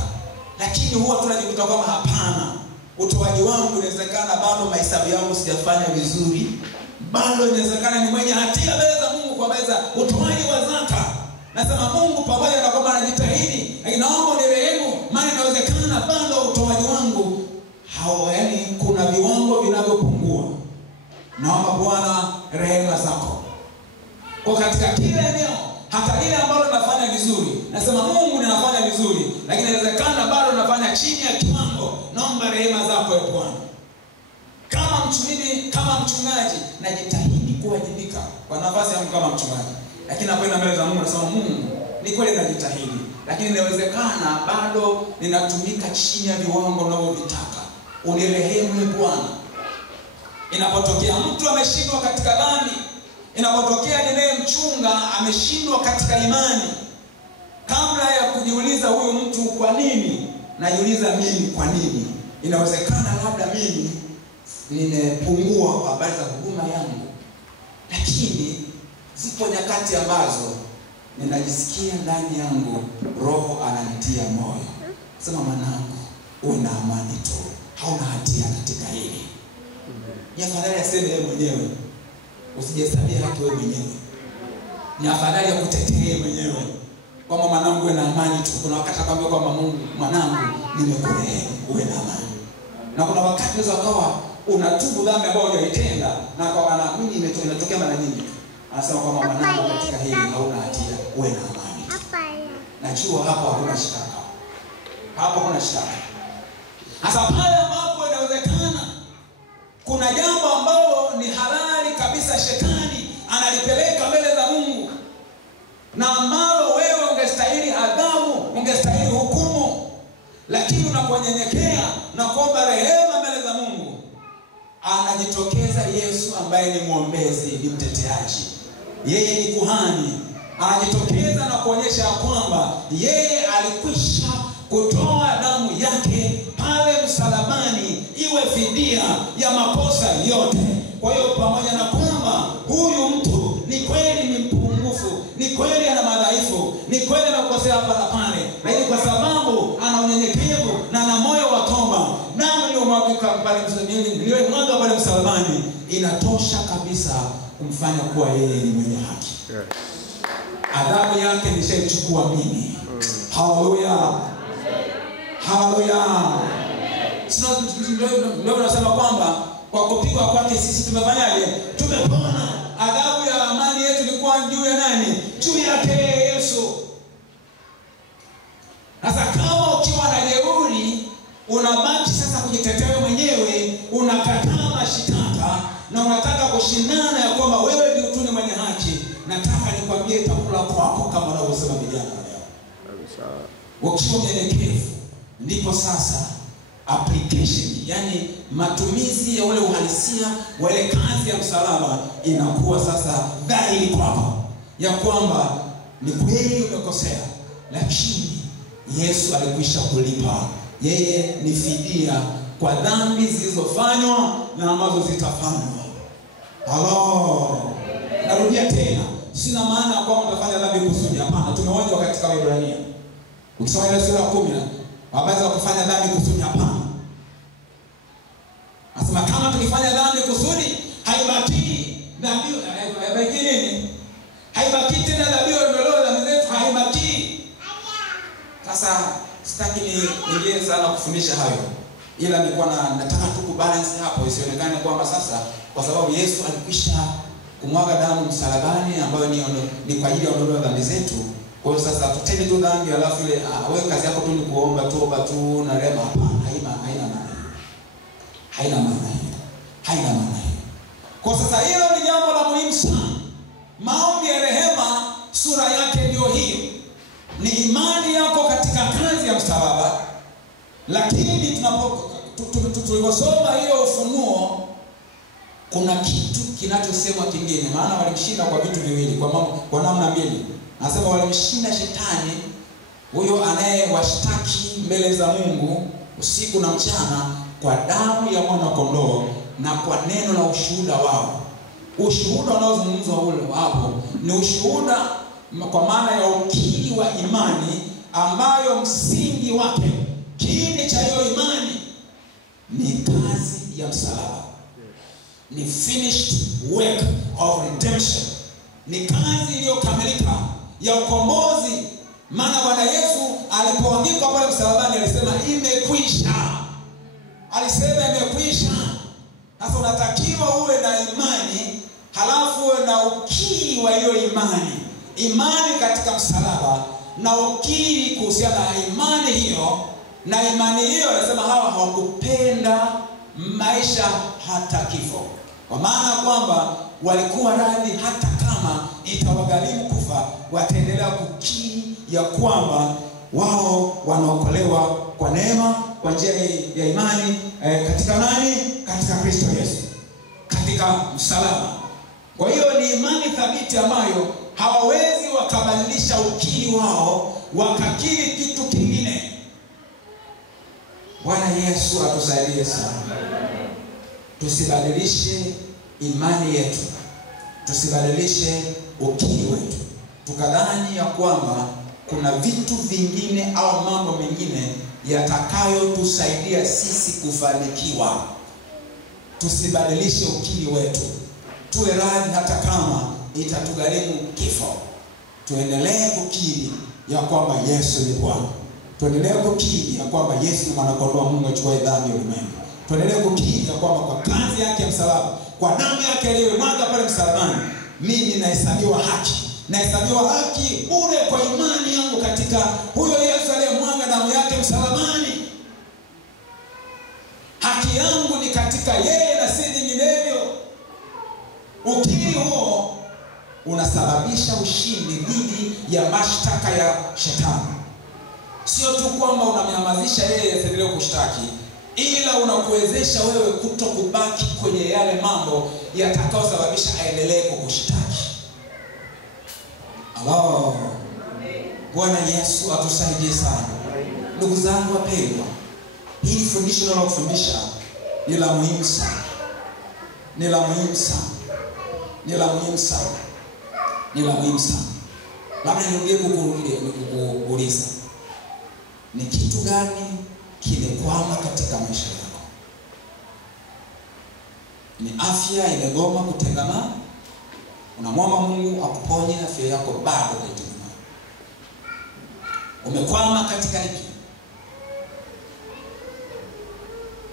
lakini huwa tunajikuta kama hapana, utoaji wangu inawezekana bado mahesabu yangu sijafanya vizuri, bado inawezekana ni mwenye hatia mbele za Mungu kwa beza utoaji wa zaka. Nasema Mungu, pamoja na kwamba najitahidi, lakini naomba unirehemu, maana inawezekana bado utoaji wangu kuna viwango vinavyopungua. Naomba Bwana rehema zako. Kwa katika kila eneo, hata ile ambalo nafanya vizuri, nasema Mungu ninafanya vizuri, lakini inawezekana bado nafanya chini ya kiwango. Naomba rehema zako Bwana. Kama mchungaji najitahidi kuwajibika kwa nafasi yangu kama mchungaji, lakini napoenda mbele za Mungu nasema Mungu, ni kweli najitahidi, lakini inawezekana bado ninatumika chini ya viwango unavyovitaka. Unirehemu Bwana. Inapotokea mtu ameshindwa katika dhambi, inapotokea ninaye mchunga ameshindwa katika imani, kabla ya kujiuliza huyu mtu kwa nini, najiuliza mimi kwa nini. Inawezekana labda mimi nimepungua kwa habari za huduma yangu, lakini zipo nyakati ambazo ninajisikia ndani yangu Roho ananitia moyo, sema mwanangu, una amani tu, hauna hatia katika hili. Ni afadhali aseme yeye mwenyewe, usijihesabie haki wewe mwenyewe. Ni afadhali ya kutetea mwenyewe kwamba mwanangu una amani tu. Kuna wakati akamwambia kwamba Mungu, mwanangu, nimekurehemu, uwe na amani. Na kuna wakati unaweza kawa unatubu dhambi ambayo hujaitenda, na kwa anaamini inatokea mara nyingi. Anasema kwamba mwanangu, katika hili hauna hatia, uwe na amani. Najua hapo hakuna shaka. Hapo kuna shaka. Hasa pale ambapo inawezekana kuna jambo ambalo ni halali kabisa, shetani analipeleka mbele za Mungu, na ambalo wewe ungestahili adhabu, ungestahili hukumu, lakini unaponyenyekea na kuomba rehema mbele za Mungu, anajitokeza Yesu ambaye ni mwombezi, ni mteteaji. Yeye ni kuhani, anajitokeza na kuonyesha kwamba yeye alikwisha kutoa damu yake pale msalabani iwe fidia ya makosa yote. Kwa hiyo pamoja na kwamba huyu mtu ni kweli ni mpungufu, ni kweli ana madhaifu, ni kweli anakosea hapa na pale, lakini kwa sababu ana unyenyekevu na ana moyo wa toba, damu iliyomwagika pale msalabani inatosha kabisa kumfanya kuwa yeye ni mwenye haki. Adhabu yake nishaichukua mimi. Haleluya. Haleluya. Ndio nasema kwamba kwa kupigwa kwake sisi tumefanyaje? Tumepona. Adhabu ya amani yetu ilikuwa juu ya nani? Juu yake Yesu. Sasa kama ukiwa na jeuri, unabaki sasa kujitetea mwenyewe, unakataa mashitaka na unataka kushindana ya kwamba wewe ndio tu ni mwenye haki, nikwambie itakula kwako kama wanavyosema vijana leo. Ukiwa mnyenyekevu ndipo sasa application, yani matumizi ya ule uhalisia wa ile kazi ya msalaba inakuwa sasa dhahiri kwako ya kwamba ni kweli umekosea, lakini Yesu alikwisha kulipa. Yeye ni fidia kwa dhambi zilizofanywa na ambazo zitafanywa. Halo. Narudia tena, sina maana kwamba utafanya dhambi kusudi, hapana. Tumeonywa katika Waebrania. Ukisoma ile sura ya 10, habari za kufanya dhambi kusudi, hapana. Nasema kama tukifanya dhambi kusudi, haibaki dhambi, haibaki nini? Haibaki tena dhambi ile dhambi zetu, haibaki. Sasa sitaki niingie sana kufundisha hayo, ila nilikuwa nataka tu kubalance hapo, isionekane kwamba sasa kwa sababu Yesu alikwisha kumwaga damu msalabani ambayo ni kwa ajili ya ondoleo dhambi zetu, kwa hiyo sasa tutende tu dhambi alafu ile wewe kazi yako tu ni kuomba toba tu na rehema. Hapana, haina maana. Haina maana hiyo. Kwa sasa hilo ni jambo la muhimu sana. Maombi ya rehema sura yake ndio hiyo. Ni imani yako katika kazi ya msalaba. Lakini tuliposoma hiyo Ufunuo, kuna kitu kinachosemwa kingine, maana walimshinda kwa vitu viwili, kwa namna mbili. Anasema walimshinda shetani, huyo anayewashtaki mbele za Mungu usiku na mchana, kwa damu ya mwana kondoo na kwa neno la ushuhuda wao. Ushuhuda unaozungumzwa ule hapo ni ushuhuda kwa maana ya ukiri wa imani, ambayo msingi wake, kiini cha hiyo imani ni kazi ya msalaba. Ni finished work of redemption. Ni kazi iliyokamilika ya ukombozi. Maana Bwana Yesu alipoangikwa pale msalabani alisema imekwisha. Alisema imekwisha. Sasa unatakiwa uwe na imani, halafu uwe na ukiri wa hiyo imani. Imani katika msalaba na ukiri kuhusiana na imani hiyo. Na imani hiyo anasema hawa hawakupenda maisha hata kifo. Kwa maana kwamba walikuwa radhi hata kama itawagharimu kufa, wataendelea kukiri ya kwamba wao wanaokolewa kwa neema kwa njia ya imani katika nani? Katika Kristo Yesu, katika msalaba. Kwa hiyo ni imani thabiti ambayo hawawezi wakabadilisha ukiri wao wakakiri kitu kingine. Bwana Yesu atusaidie sana. Tusibadilishe imani yetu, tusibadilishe ukiri wetu tukadhani ya kwamba kuna vitu vingine au mambo mengine yatakayotusaidia sisi kufanikiwa. Tusibadilishe ukiri wetu, tuwe radhi hata kama itatugharimu kifo. Tuendelee kukiri ya kwamba Yesu ni Bwana. Tuendelee kukiri ya kwamba Yesu ni mwana kondoo wa Mungu achukue dhambi ya ulimwengu. Tuendelee kukiri ya kwamba kwa kazi yake ya msalaba, kwa damu yake aliyomwaga pale msalabani, mimi nahesabiwa haki. Nahesabiwa haki bure kwa imani yangu katika huyo Yesu aliyemwaga damu yake msalabani. Haki yangu ni katika yeye na si vinginevyo. Ukiri huo unasababisha ushindi dhidi ya mashtaka ya shetani. Sio tu kwamba unamnyamazisha yeye asiendelee kushtaki, ila unakuwezesha wewe kutokubaki kwenye yale mambo yatakayosababisha aendelee kukushtaki. Allah. Bwana Yesu atusaidie sana. Ndugu zangu wapendwa, hili fundisho la kufundisha ni la muhimu sana. Ni la muhimu sana. Ni la muhimu sana. Ni la muhimu sana. Labda niongee kukuuliza, ni kitu gani kimekwama katika maisha yako? Ni afya imegoma kutengamana? Unamwomba Mungu akuponye afya yako, bado haitengamani. Umekwama katika hiki?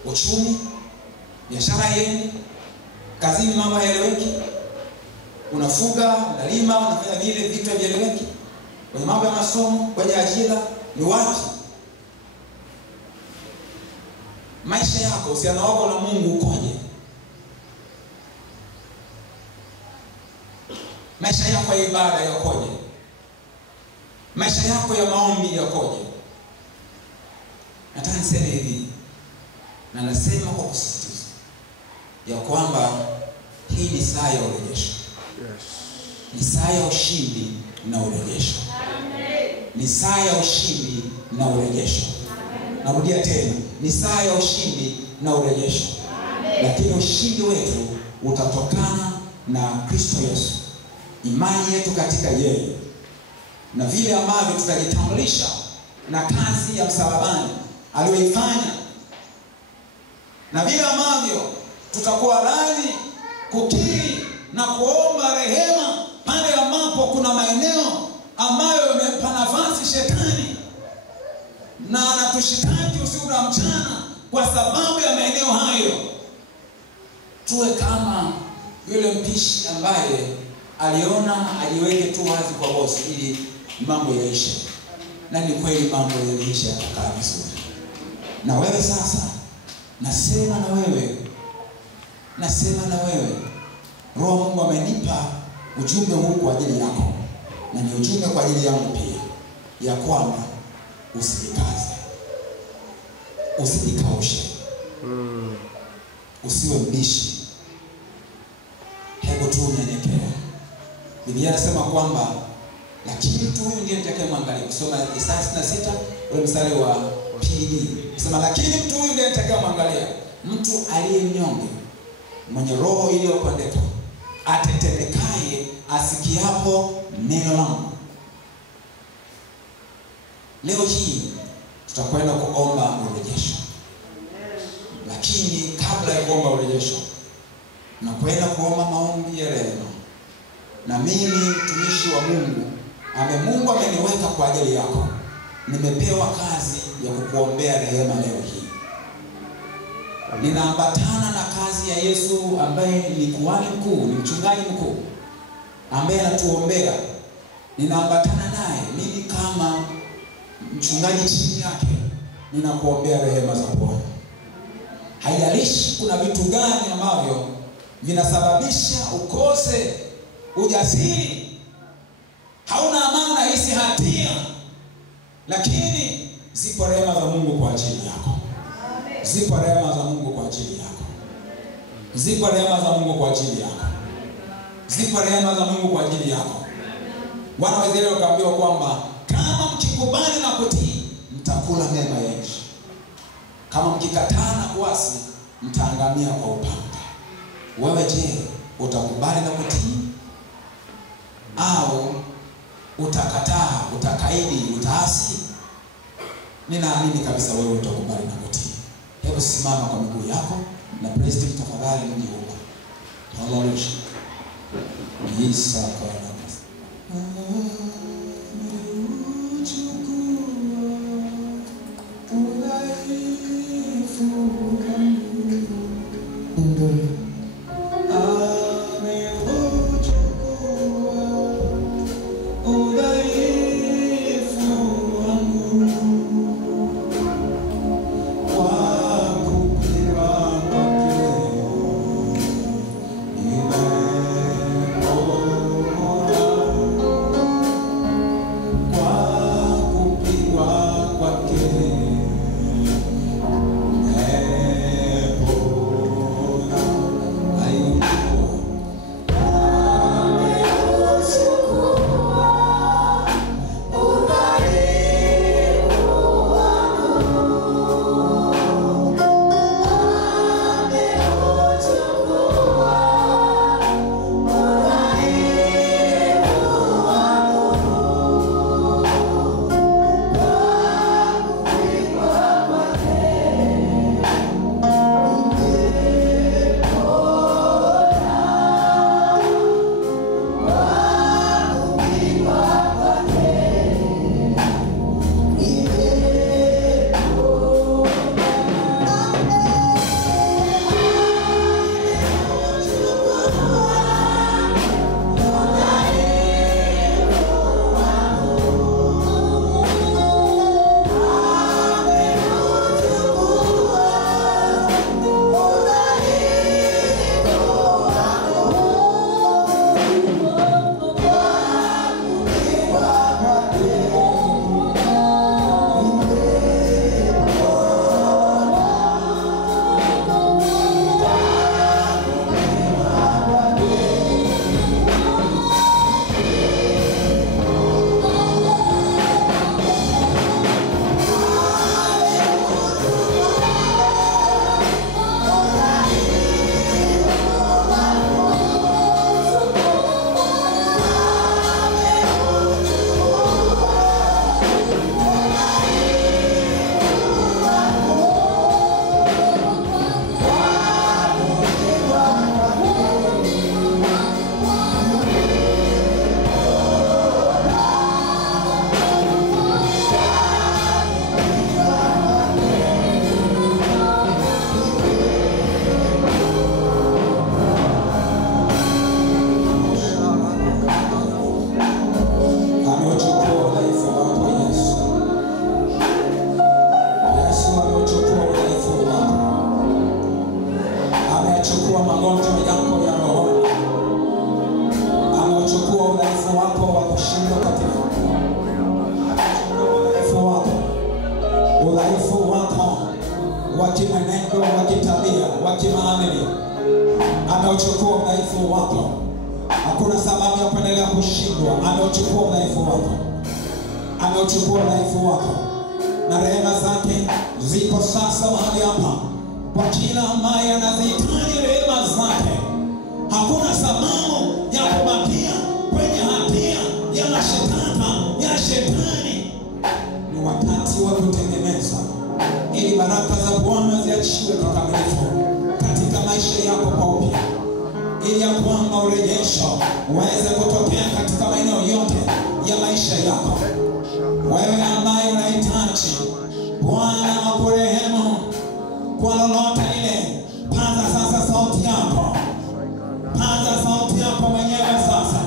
Uchumi, biashara yenu, kazini mambo hayaeleweki. Unafuga, unalima, unafanya vile vitu havieleweki. Kwenye mambo ya masomo, kwenye ajira, ni wapi? Maisha yako, uhusiano wako na Mungu ukoje? Maisha yako ya ibada yakoje? Maisha yako ya maombi yakoje? Nataka niseme hivi, na nasema kwa kusisitiza ya kwamba hii ni saa ya urejesho. Yes. Ni saa ya ushindi na urejesho. Amen. Ni saa ya ushindi na urejesho. Amen. Narudia tena, ni saa ya ushindi na urejesho. Amen. Lakini ushindi wetu utatokana na Kristo Yesu, imani yetu katika yeye, na vile ambavyo tutajitambulisha na kazi ya msalabani aliyoifanya, na vile ambavyo tutakuwa radhi kukiri na kuomba rehema pale ambapo kuna maeneo ambayo yamempa nafasi shetani na anatushitaki usiku na mchana kwa sababu ya maeneo hayo. Tuwe kama yule mpishi ambaye aliona ajiweke tu wazi kwa bosi ili mambo yaishe, na ni kweli mambo yaliisha yakakaa vizuri. Na wewe sasa, nasema na wewe, Roho Mungu amenipa ujumbe huu kwa ajili yako, na ni ujumbe kwa ajili yangu pia, ya kwamba usijikaze, usijikaushe, usiwe mbishi. Hebu tu unyenyekee. Biblia inasema kwamba lakini mtu huyu ndiye nitakayemwangalia. Kusoma Isaya 66 ule mstari wa 2. Kusema lakini mtu huyu ndiye nitakayemwangalia, mtu aliye mnyonge, mwenye roho iliyopondeka, atetemekaye asikiapo neno langu. Leo hii tutakwenda kuomba urejesho. Lakini kabla ya kuomba urejesho, na kwenda kuomba maombi ya rehema. Na mimi mtumishi wa Mungu, Mungu ameniweka kwa ajili yako. Nimepewa kazi ya kukuombea rehema leo hii. Ninaambatana na kazi ya Yesu ambaye ni kuhani mkuu, ni mchungaji mkuu ambaye anatuombea. Ninaambatana naye, mimi kama mchungaji chini yake, ninakuombea rehema za Bwana. Haijalishi kuna vitu gani ambavyo vinasababisha ukose ujasiri, hauna amani na hisi hatia, lakini zipo rehema za Mungu kwa ajili yako. Zipo rehema za Mungu kwa ajili yako. Zipo rehema za Mungu kwa ajili yako. Zipo rehema za Mungu kwa ajili yako. Wana wa Israeli wakaambiwa kwamba kama mkikubali na kutii, mtakula mema ya nchi. Kama mkikataa na kuasi, mtaangamia kwa upanga. Wewe je, utakubali na kutii au utakataa, utakaidi, utaasi? Ninaamini kabisa wewe utakubali na kutii. Hebu simama kwa miguu yako na praise team tafadhali mji huko. Hallelujah. Yes, Bwana. Oh Ameuchukua udhaifu wako. Hakuna sababu ya kuendelea kushindwa. Ameuchukua udhaifu wako. Ameuchukua udhaifu wako. Na rehema zake zipo sasa mahali hapa. Kwa kila ambaye anazihitaji rehema zake. Hakuna sababu ya kubakia kwenye hatia ya mashitaka ya shetani. Ni wakati wa kutengeneza ili baraka za Bwana ziachiwe kikamilifu katika maisha yako kwa upya, ili ya kwamba urejesho uweze kutokea katika maeneo yote ya maisha yako. Wewe ambaye unahitaji Bwana akurehemu kwa lolote lile, paza sasa sauti yako. Paza sauti yako mwenyewe sasa.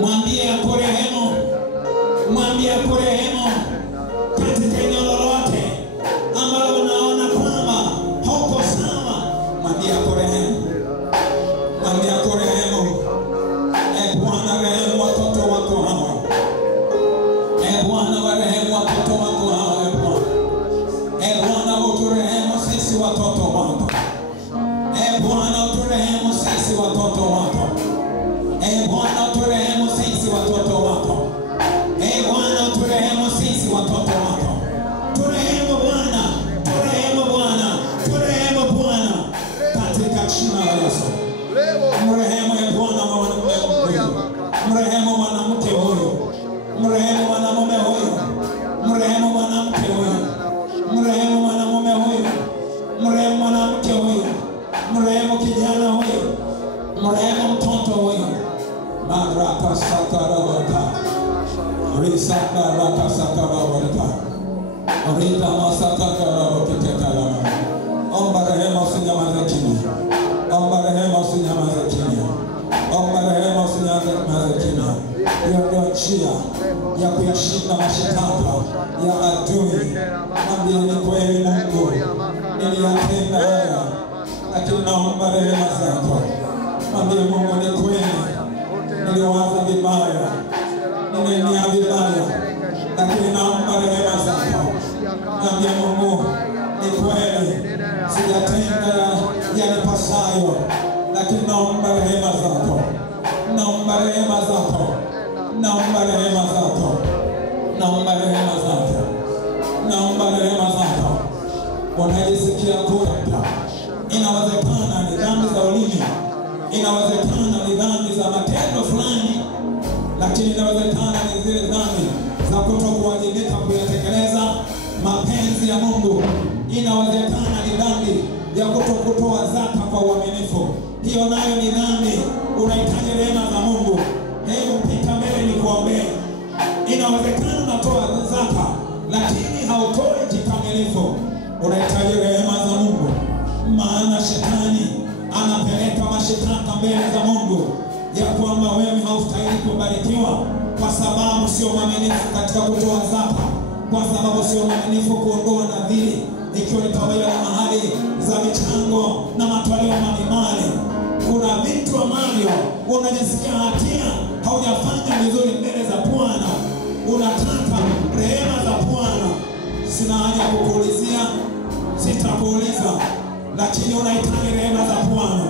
Mwambie akurehemu. Mwambie akurehemu katika eneo lolote ambalo unaona kwamba hauko sawa. Mwambie akurehemu. Mwambie akurehemu. Bwana rehemu watoto wako hawa. Bwana warehemu watoto wako hawa. Bwana uturehemu sisi watoto wako. Bwana uturehemu sisi watoto wako. Bwana uturehemu sisi watoto wako. Bwana uturehemu sisi watoto wako. Turehemu Bwana. Turehemu Bwana. Turehemu Bwana katika jina la Yesu. Mrehemu Bwana mwanamke huyu. Mrehemu mwanamke huyu. Mrehemu mwanamume huyu. Mrehemu mwanamke huyu. Mrehemu mwanamume huyu. Mrehemu mwanamke huyu. Mrehemu kijana huyu. Mrehemu mtoto huyu. Maraka sakarabaka. Risaka raka sakarabaka. Rita masakakarabakitekalama. Omba rehema usinyamaze kimya. Omba rehema usinyamaze kimya. Omba rehema usinyamaze kimya. Hiyo ndio njia ya kuyashinda mashitaka ya adui. Mwambie ni kweli Mungu, niliyatenda haya, lakini naomba rehema zako. Mwambie Mungu ni kweli, niliwaza vibaya, nimenia vibaya, lakini naomba rehema zako. Mwambie Mungu ni kweli, sijatenda yanipasayo, lakini naomba rehema zako. Naomba rehema zako. Naomba rehema zako. Naomba rehema zako. Naomba rehema zako. Unajisikia kuta. Inawezekana ni dhambi za ulimi. Inawezekana ni dhambi za matendo fulani. Lakini inawezekana ni zile dhambi za kutokuwajibika kuyatekeleza mapenzi ya Mungu. Inawezekana ni dhambi ya kutokutoa zaka kwa uaminifu. Hiyo nayo ni dhambi. Unahitaji rehema za Mungu. Hebu pita mbele nikuombee. Inawezekana unatoa zaka lakini hautoi kikamilifu. Unahitaji rehema za Mungu. Maana shetani anapeleka mashitaka mbele za Mungu ya kwamba wewe haustahili kubarikiwa kwa sababu sio mwaminifu katika kutoa zaka, kwa sababu sio mwaminifu kuondoa nadhiri, ikiwa ni pamoja na mahali za michango na matoleo mbalimbali. Kuna vitu ambavyo unajisikia hatia, haujafanya vizuri mbele za Bwana. Unataka rehema za Bwana. Sina haja kukuulizia, sitakuuliza, lakini unahitaji rehema za Bwana.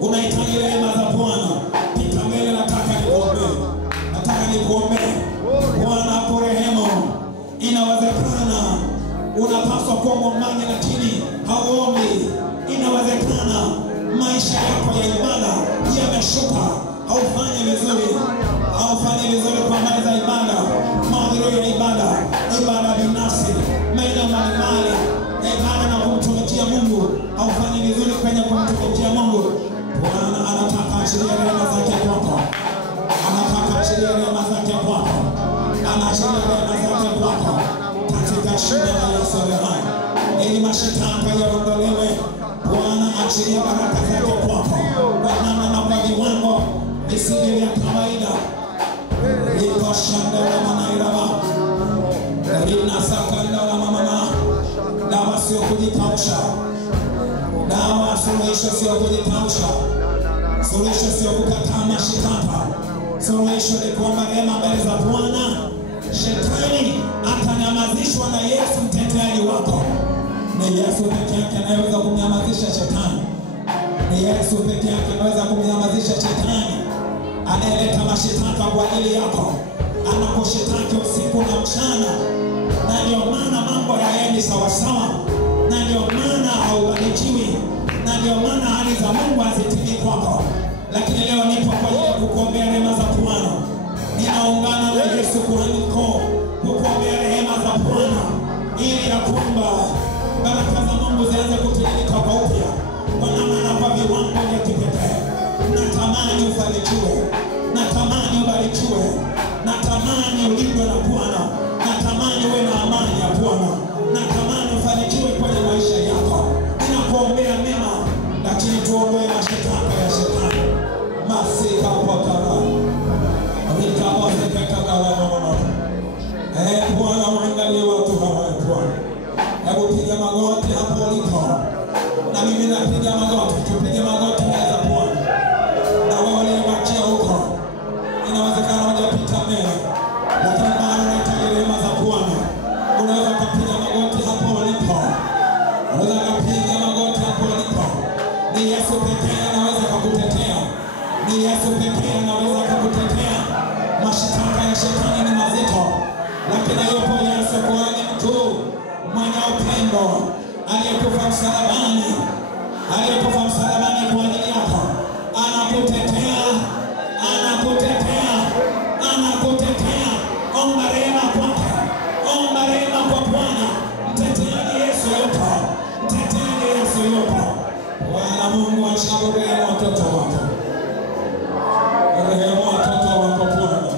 Unahitaji rehema za Bwana. Pita mbele, nataka nikuombee. Nataka nikuombee. Bwana akurehemu. Inawezekana unapaswa kuwa mwombaji lakini hauombi. Inawezekana maisha yako ya ibada yameshuka, haufanyi vizuri. Haufanyi vizuri kwa mali za ibada, mahudhurio ya ibada, ibada binafsi, maeneo mbalimbali, ibada na kumtumikia Mungu. Haufanyi vizuri kwenye kumtumikia Mungu. Bwana anataka achilie rehema zake kwako. Anataka achilie rehema zake kwako. Anaachilia rehema zake kwako katika jina la Yesu hai. Ili mashitaka yaondolewe. Bwana achilie baraka zake kwako kwa namna na kwa viwango visivyo vya kawaida. Iko shandala manairaba. Rina sakandala mama. Dawa sio kujikausha. Dawa suluhisho sio kujikausha. Suluhisho sio kukataa mashitaka. Suluhisho ni kuomba rehema mbele za Bwana. Shetani atanyamazishwa na Yesu mteteaji wako. Ni Yesu pekee yake anayeweza kumnyamazisha shetani. Ni Yesu pekee yake anaweza kumnyamazisha shetani anayeleta mashitaka kwa ajili yako, anakushitaki usiku na mchana. Na ndio maana mambo hayaendi sawa sawa, na ndio maana haubarikiwi, na ndio maana hali za Mungu hazitimii kwako. Lakini leo nipo kwa ajili ya kukuombea rehema za Bwana. Ninaungana na Yesu kuhani mkuu kukuombea rehema za Bwana, ili ya kwamba baraka za Mungu zianze kutiririka kwa upya kwa namna na kwa viwango vya kipekee. Natamani ufanikiwe, natamani ubarikiwe, natamani ulindwe na Bwana, natamani uwe na amani ya Bwana, natamani ufanikiwe kwenye maisha yako. Ninakuombea mema, lakini tuondoe mashitaka ya shetani. Masika potara rika bose kaka mama. Bwana uangalie watu hawa Bwana. Hebu piga magoti hapo ulipo. Na mimi napiga magoti, tupige magoti mbele za Bwana. Na wewe uliyebakia huko, inawezekana hujapita mbele, lakini bado unahitaji rehema za Bwana. Unaweza kupiga magoti hapo ulipo. Unaweza kupiga magoti hapo ulipo. Ni Yesu pekee anaweza kukutetea. Ni Yesu pekee anaweza kukutetea. Mashitaka ya shetani ni mazito, lakini yupo Yesu kuhani mkuu mwenye upendo, aliyekufa msalabani, aliyekufa msalabani kwa ajili yako. Anakutetea, anakutetea, anakutetea. Omba rehema kwake, omba rehema kwa Bwana. Mteteaji Yesu yupo, mteteaji Yesu yupo. Bwana Mungu ashauri watoto wako, rehemu watoto wako Bwana,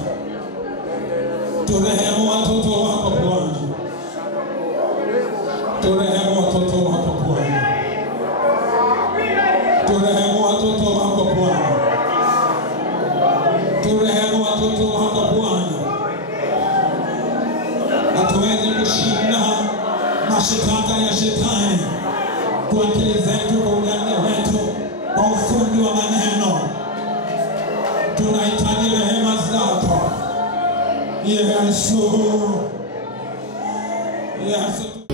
turehemu watoto wako Bwana, turehemu watoto wako Bwana, turehemu watoto wako Bwana, turehemu watoto wako Bwana. Hatuwezi kushinda mashitaka ya shetani kwa akili zetu, kwa ujanja wetu, kwa ufundi wa maneno. Tunahitaji rehema zako Yesu. Yesu.